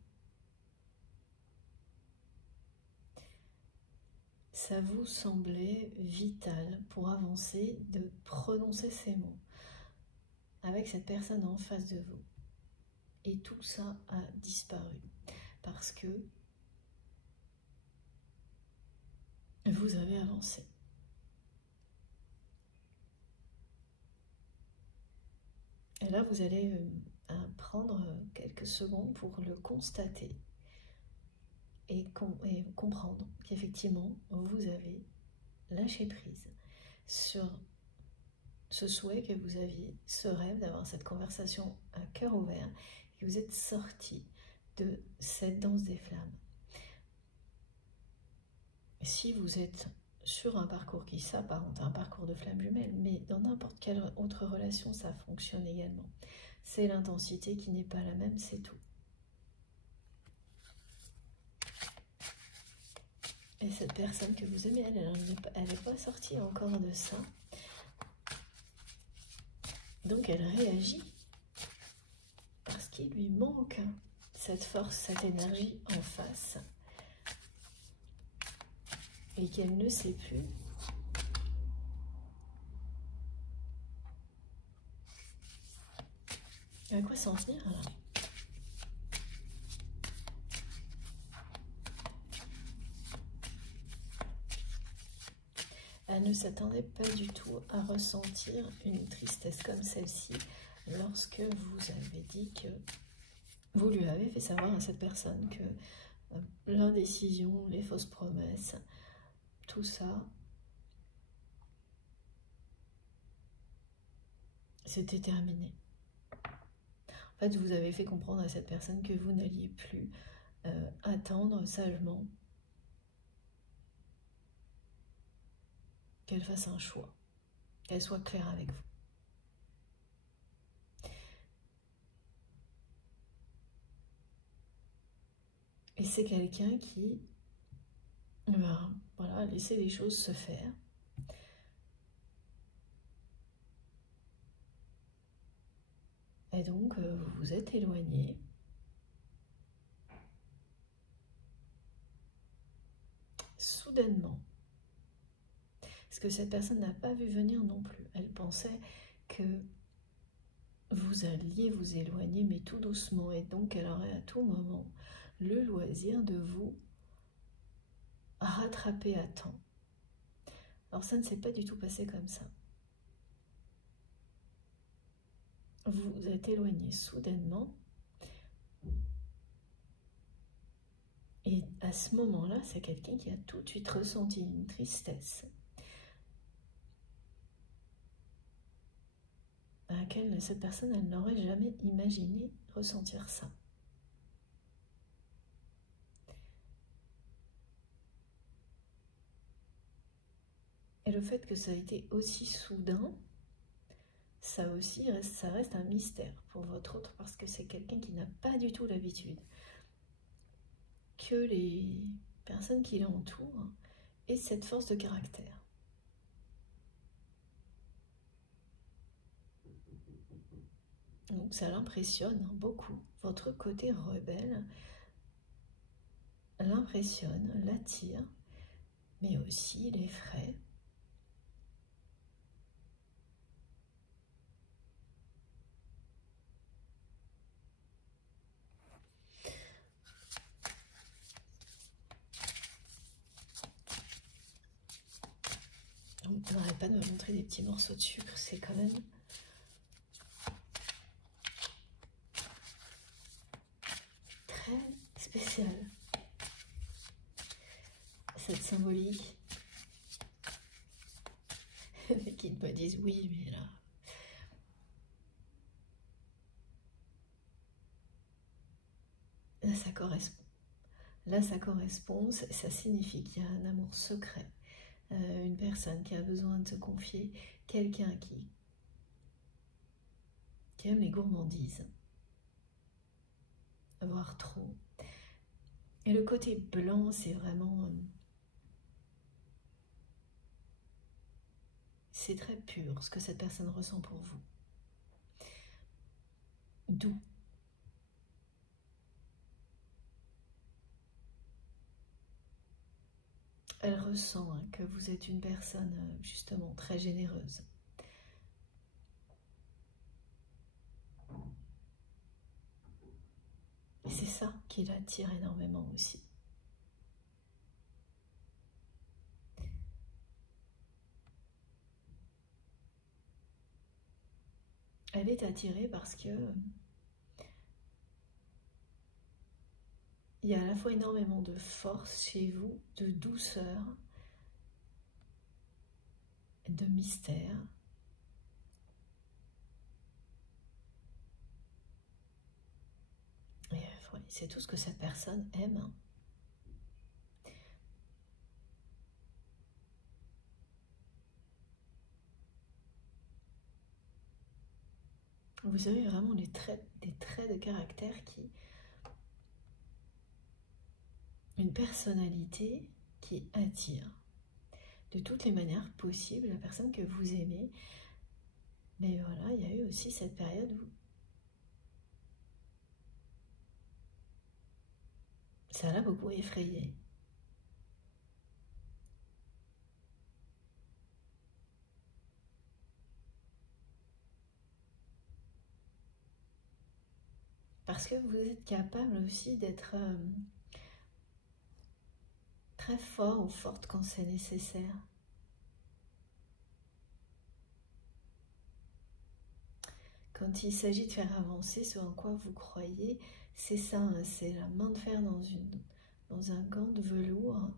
Ça vous semblait vital pour avancer de prononcer ces mots avec cette personne en face de vous. Et tout ça a disparu parce que vous avez avancé. Et là, vous allez prendre quelques secondes pour le constater et comprendre qu'effectivement, vous avez lâché prise sur ce souhait que vous aviez, ce rêve d'avoir cette conversation à cœur ouvert, et vous êtes sorti de cette danse des flammes. Si vous êtes sur un parcours qui s'apparente à un parcours de flammes jumelles, mais dans n'importe quelle autre relation, ça fonctionne également. C'est l'intensité qui n'est pas la même, c'est tout. Et cette personne que vous aimez, elle n'est pas sortie encore de ça. Donc elle réagit parce qu'il lui manque cette force, cette énergie en face. Et qu'elle ne sait plus à quoi s'en tenir là. Elle ne s'attendait pas du tout à ressentir une tristesse comme celle-ci lorsque vous avez dit que vous lui avez fait savoir à cette personne que l'indécision, les fausses promesses, tout ça, c'était terminé. En fait, vous avez fait comprendre à cette personne que vous n'alliez plus attendre sagement qu'elle fasse un choix, qu'elle soit claire avec vous. Et c'est quelqu'un qui va voilà, laisser les choses se faire. Et donc, vous vous êtes éloigné. Soudainement. Parce que cette personne n'a pas vu venir non plus. Elle pensait que vous alliez vous éloigner, mais tout doucement. Et donc, elle aurait à tout moment le loisir de vous rattraper à temps. Alors ça ne s'est pas du tout passé comme ça. Vous vous êtes éloigné soudainement. Et à ce moment-là, c'est quelqu'un qui a tout de suite ressenti une tristesse à laquelle cette personne, elle n'aurait jamais imaginé ressentir ça. Et le fait que ça a été aussi soudain, ça reste un mystère pour votre autre, parce que c'est quelqu'un qui n'a pas du tout l'habitude que les personnes qui l'entourent aient cette force de caractère. Donc ça l'impressionne beaucoup. Votre côté rebelle l'impressionne, l'attire, mais aussi l'effraie. On n'arrête pas de me montrer des petits morceaux de sucre, c'est quand même très spécial, cette symbolique. Les kids me disent oui, mais là ça correspond. Là ça correspond, ça signifie qu'il y a un amour secret, une personne qui a besoin de se confier, quelqu'un qui aime les gourmandises, voire trop. Et le côté blanc, c'est vraiment... c'est très pur ce que cette personne ressent pour vous. Doux. Elle ressent que vous êtes une personne justement très généreuse. Et c'est ça qui l'attire énormément aussi. Elle est attirée parce que il y a à la fois énormément de force chez vous, de douceur, de mystère. Et c'est tout ce que cette personne aime. Vous avez vraiment des traits de caractère qui... une personnalité qui attire de toutes les manières possibles la personne que vous aimez. Mais voilà, il y a eu aussi cette période où ça l'a beaucoup effrayé. Parce que vous êtes capable aussi d'être très fort ou forte quand c'est nécessaire. Quand il s'agit de faire avancer ce en quoi vous croyez, c'est ça, hein, c'est la main de fer dans un gant de velours.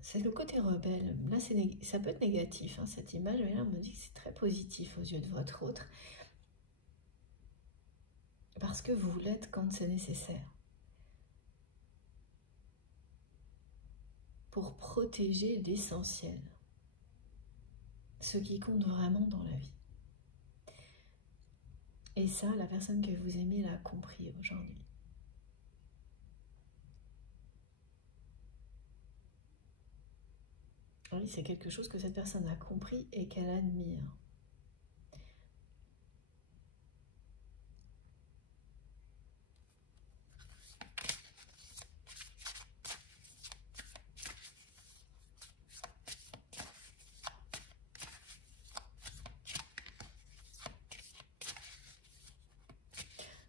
C'est le côté rebelle. Là, ça peut être négatif, hein, cette image, mais là, on me dit que c'est très positif aux yeux de votre autre. Parce que vous l'êtes quand c'est nécessaire. Pour protéger l'essentiel. Ce qui compte vraiment dans la vie. Et ça, la personne que vous aimez l'a compris aujourd'hui. Oui, c'est quelque chose que cette personne a compris et qu'elle admire.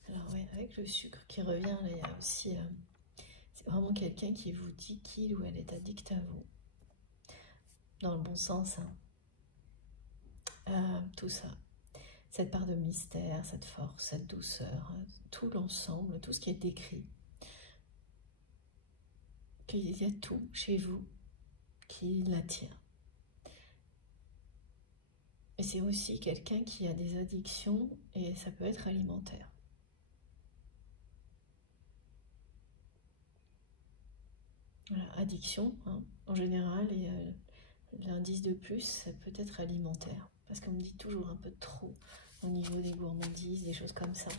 Alors oui, avec le sucre qui revient, là, il y a aussi C'est vraiment quelqu'un qui vous dit qu'il ou elle est addict à vous. Dans le bon sens, hein. Tout ça. Cette part de mystère, cette force, cette douceur, tout l'ensemble, tout ce qui est décrit. Qu'il y a tout chez vous qui l'attire. Et c'est aussi quelqu'un qui a des addictions et ça peut être alimentaire. Voilà, addiction, hein, en général, et l'indice de plus, ça peut être alimentaire. Parce qu'on me dit toujours un peu trop au niveau des gourmandises, des choses comme ça.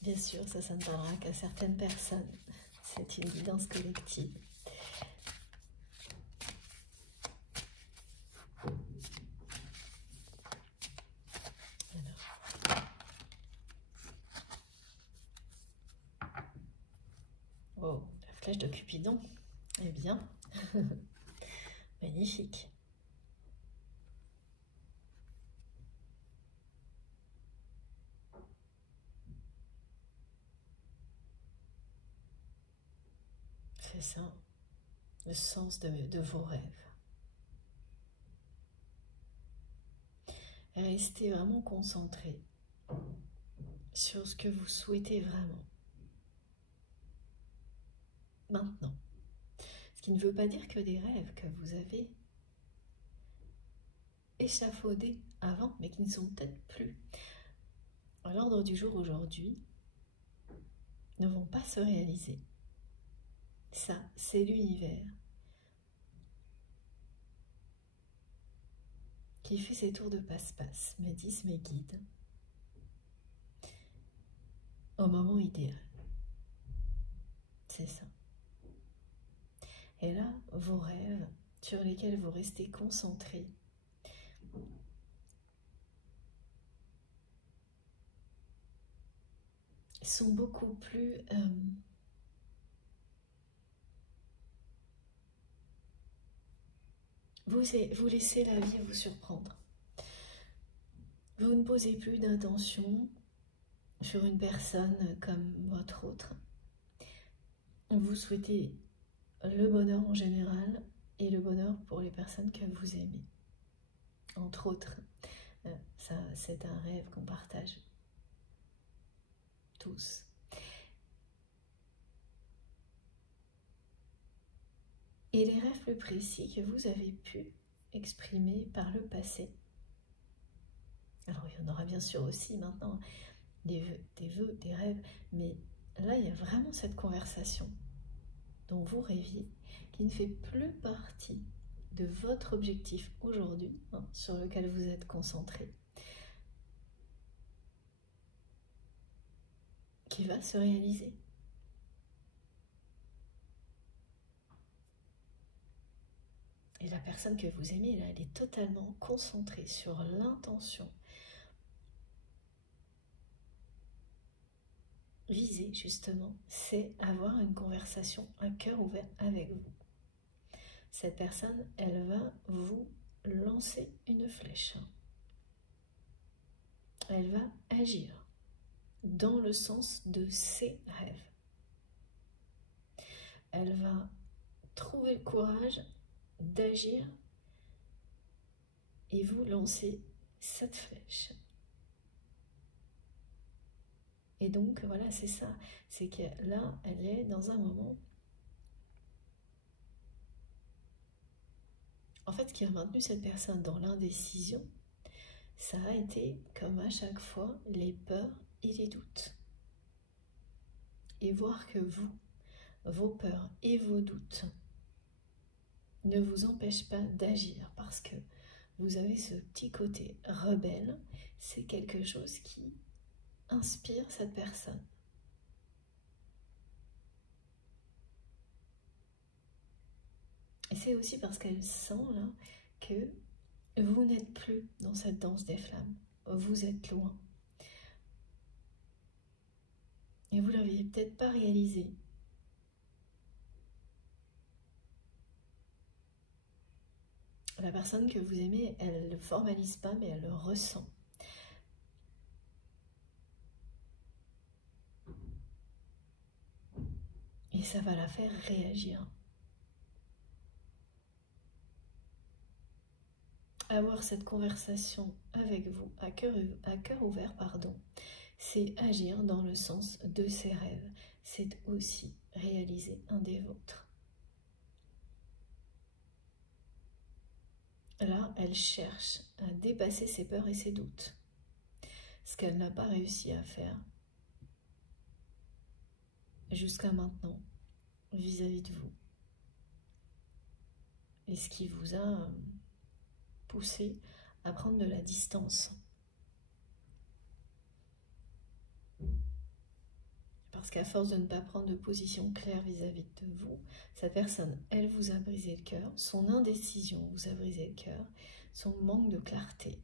Bien sûr, ça ne parlera qu'à certaines personnes. C'est une guidance collective. Oh, la flèche de Cupidon. Eh bien, magnifique. C'est ça, le sens de vos rêves. Restez vraiment concentré sur ce que vous souhaitez vraiment. Maintenant. Ce qui ne veut pas dire que des rêves que vous avez échafaudés avant, mais qui ne sont peut-être plus à l'ordre du jour aujourd'hui, ne vont pas se réaliser. Ça, c'est l'univers qui fait ses tours de passe-passe, me disent mes guides, au moment idéal. C'est ça. Et là, vos rêves sur lesquels vous restez concentrés, sont beaucoup plus vous laissez la vie vous surprendre. Vous ne posez plus d'intention sur une personne comme votre autre. Vous souhaitez le bonheur en général et le bonheur pour les personnes que vous aimez. Entre autres, ça c'est un rêve qu'on partage tous. Et les rêves plus précis que vous avez pu exprimer par le passé. Alors il y en aura bien sûr aussi maintenant des vœux, des rêves, mais là il y a vraiment cette conversation dont vous rêviez, qui ne fait plus partie de votre objectif aujourd'hui, hein, sur lequel vous êtes concentré, qui va se réaliser. Et la personne que vous aimez, là, elle est totalement concentrée sur l'intention visée, justement, c'est avoir une conversation à cœur ouvert avec vous. Cette personne, elle va vous lancer une flèche. Elle va agir dans le sens de ses rêves. Elle va trouver le courage d'agir et vous lancer cette flèche. Et donc, voilà, c'est ça. C'est que là, elle est dans un moment. En fait, ce qui a maintenu cette personne dans l'indécision, ça a été, comme à chaque fois, les peurs et les doutes. Et voir que vous, vos peurs et vos doutes ne vous empêchent pas d'agir parce que vous avez ce petit côté rebelle, c'est quelque chose qui inspire cette personne. Et c'est aussi parce qu'elle sent là que vous n'êtes plus dans cette danse des flammes, vous êtes loin. Et vous ne l'aviez peut-être pas réalisé. La personne que vous aimez, elle ne le formalise pas, mais elle le ressent. Et ça va la faire réagir. Avoir cette conversation avec vous à cœur ouvert, c'est agir dans le sens de ses rêves. C'est aussi réaliser un des vôtres. Là, elle cherche à dépasser ses peurs et ses doutes. Ce qu'elle n'a pas réussi à faire jusqu'à maintenant vis-à-vis de vous. Et ce qui vous a poussé à prendre de la distance. Parce qu'à force de ne pas prendre de position claire vis-à-vis de vous, cette personne, elle vous a brisé le cœur, son indécision vous a brisé le cœur, son manque de clarté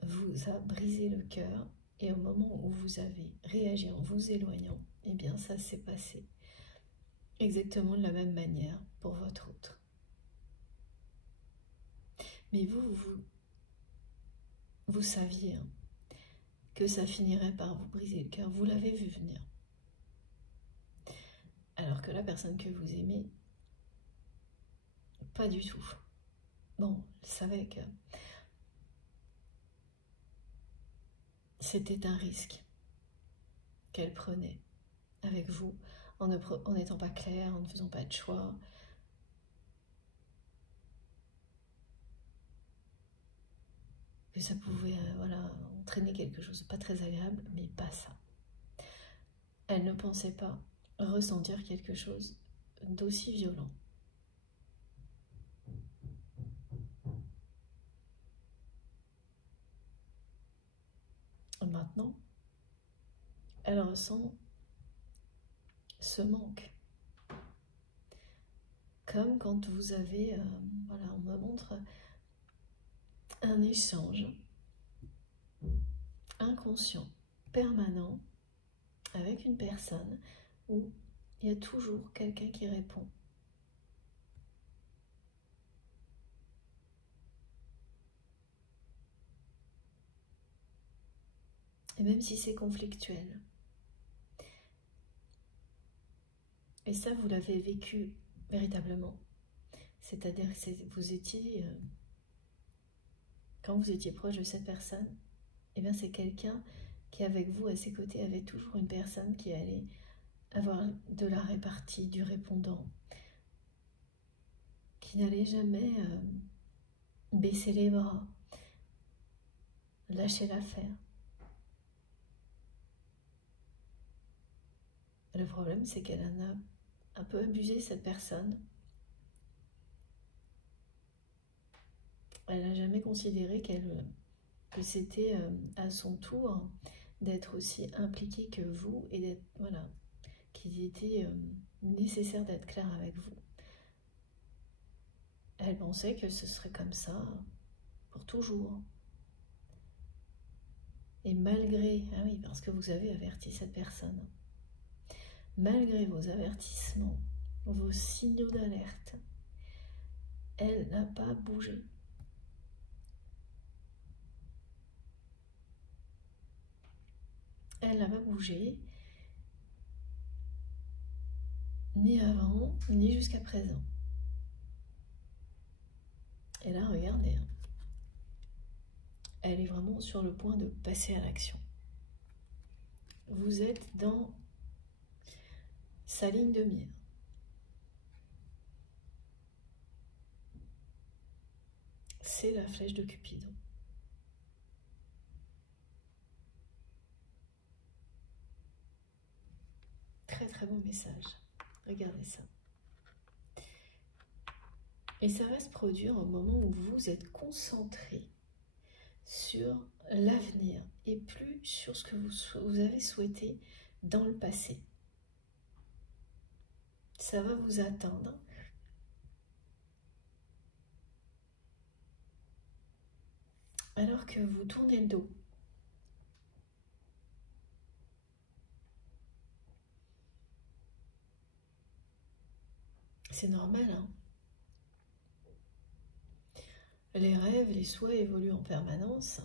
vous a brisé le cœur, et au moment où vous avez réagi en vous éloignant, eh bien ça s'est passé exactement de la même manière pour votre autre. Mais vous saviez que ça finirait par vous briser le cœur, vous l'avez vu venir. Alors que la personne que vous aimez, pas du tout. Bon, elle savait que c'était un risque qu'elle prenait avec vous, en n'étant pas claire, en ne faisant pas de choix. Que ça pouvait entraîner quelque chose de pas très agréable, mais pas ça. Elle ne pensait pas ressentir quelque chose d'aussi violent. Maintenant, elle ressent ce manque. Comme quand vous avez, on me montre un échange inconscient, permanent, avec une personne où il y a toujours quelqu'un qui répond. Et même si c'est conflictuel. Et ça, vous l'avez vécu véritablement. C'est-à-dire que vous étiez, quand vous étiez proche de cette personne, eh bien c'est quelqu'un qui avec vous, à ses côtés, avait toujours une personne qui allait avoir de la répartie, du répondant, qui n'allait jamais baisser les bras, lâcher l'affaire. Le problème, c'est qu'elle en a un peu abusé, cette personne. Elle n'a jamais considéré que c'était à son tour d'être aussi impliquée que vous et d'être, qu'il était nécessaire d'être clair avec vous. Elle pensait que ce serait comme ça pour toujours. Et malgré, ah oui, parce que vous avez averti cette personne, malgré vos avertissements, vos signaux d'alerte, elle n'a pas bougé. Elle n'a pas bougé, ni avant, ni jusqu'à présent. Et là, regardez, elle est vraiment sur le point de passer à l'action. Vous êtes dans sa ligne de mire. C'est la flèche de Cupidon. Très très beau message. Regardez ça. Et ça va se produire au moment où vous êtes concentré sur l'avenir et plus sur ce que vous avez souhaité dans le passé. Ça va vous atteindre. Alors que vous tournez le dos. C'est normal, hein? Les rêves, les souhaits évoluent en permanence.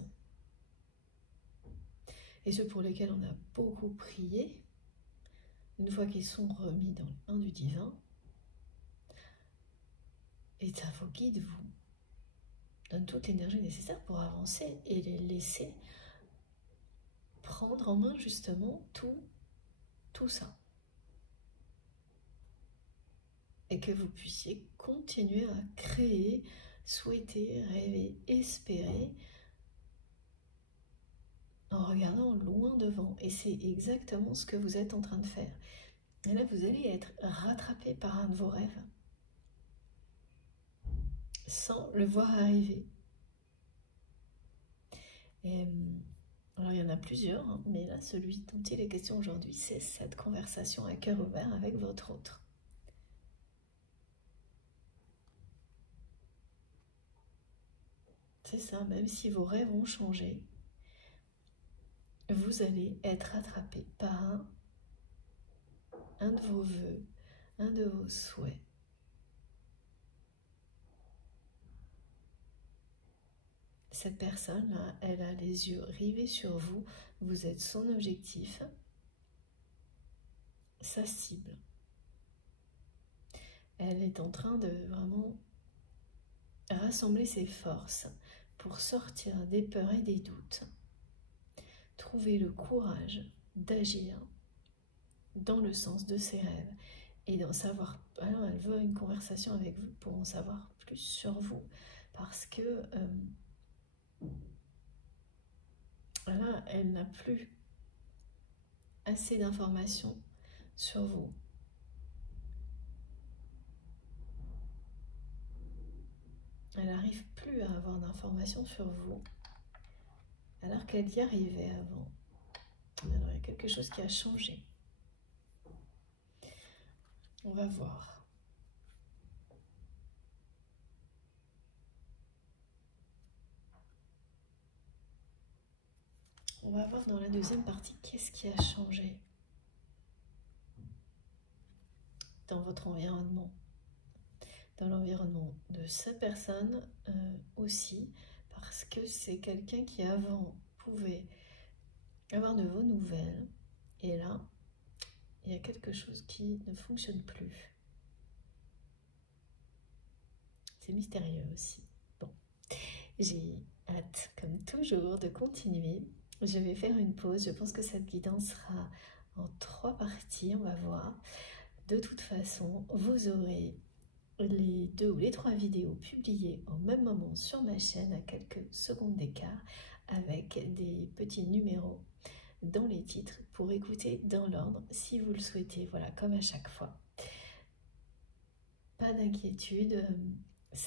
Et ceux pour lesquels on a beaucoup prié Une fois qu'ils sont remis dans les mains du divin, et ça vos guides vous donnent toute l'énergie nécessaire pour avancer et les laisser prendre en main justement tout ça. Et que vous puissiez continuer à créer, souhaiter, rêver, espérer en regardant loin devant. Et c'est exactement ce que vous êtes en train de faire. Et là, vous allez être rattrapé par un de vos rêves sans le voir arriver. Et alors, il y en a plusieurs, hein, mais là, celui dont il est question aujourd'hui, c'est cette conversation à cœur ouvert avec votre autre. C'est ça, même si vos rêves ont changé, vous allez être rattrapé par un de vos vœux, un de vos souhaits. Cette personne-là, elle a les yeux rivés sur vous, vous êtes son objectif, sa cible. Elle est en train de vraiment rassembler ses forces pour sortir des peurs et des doutes, trouver le courage d'agir dans le sens de ses rêves et d'en savoir. Alors elle veut une conversation avec vous pour en savoir plus sur vous, parce que là, elle n'a plus assez d'informations sur vous. Elle n'arrive plus à avoir d'informations sur vous, alors qu'elle y arrivait avant. Alors il y a quelque chose qui a changé. On va voir. On va voir dans la deuxième partie qu'est-ce qui a changé dans votre environnement. Dans l'environnement de sa personne aussi, parce que c'est quelqu'un qui avant pouvait avoir de vos nouvelles, et là, il y a quelque chose qui ne fonctionne plus. C'est mystérieux aussi. Bon, j'ai hâte, comme toujours, de continuer. Je vais faire une pause. Je pense que cette guidance sera en 3 parties, on va voir. De toute façon, vous aurez les 2 ou les 3 vidéos publiées au même moment sur ma chaîne à quelques secondes d'écart, avec des petits numéros dans les titres pour écouter dans l'ordre si vous le souhaitez, voilà, comme à chaque fois. Pas d'inquiétude,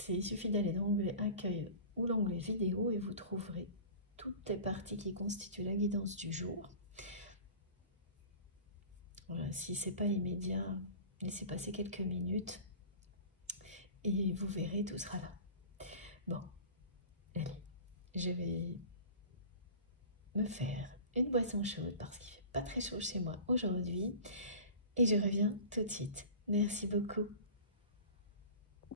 il suffit d'aller dans l'onglet accueil ou l'onglet vidéo et vous trouverez toutes les parties qui constituent la guidance du jour. Voilà, si c'est pas immédiat, laissez passer quelques minutes et vous verrez, tout sera là. Bon, allez, je vais me faire une boisson chaude parce qu'il fait pas très chaud chez moi aujourd'hui et je reviens tout de suite. Merci beaucoup.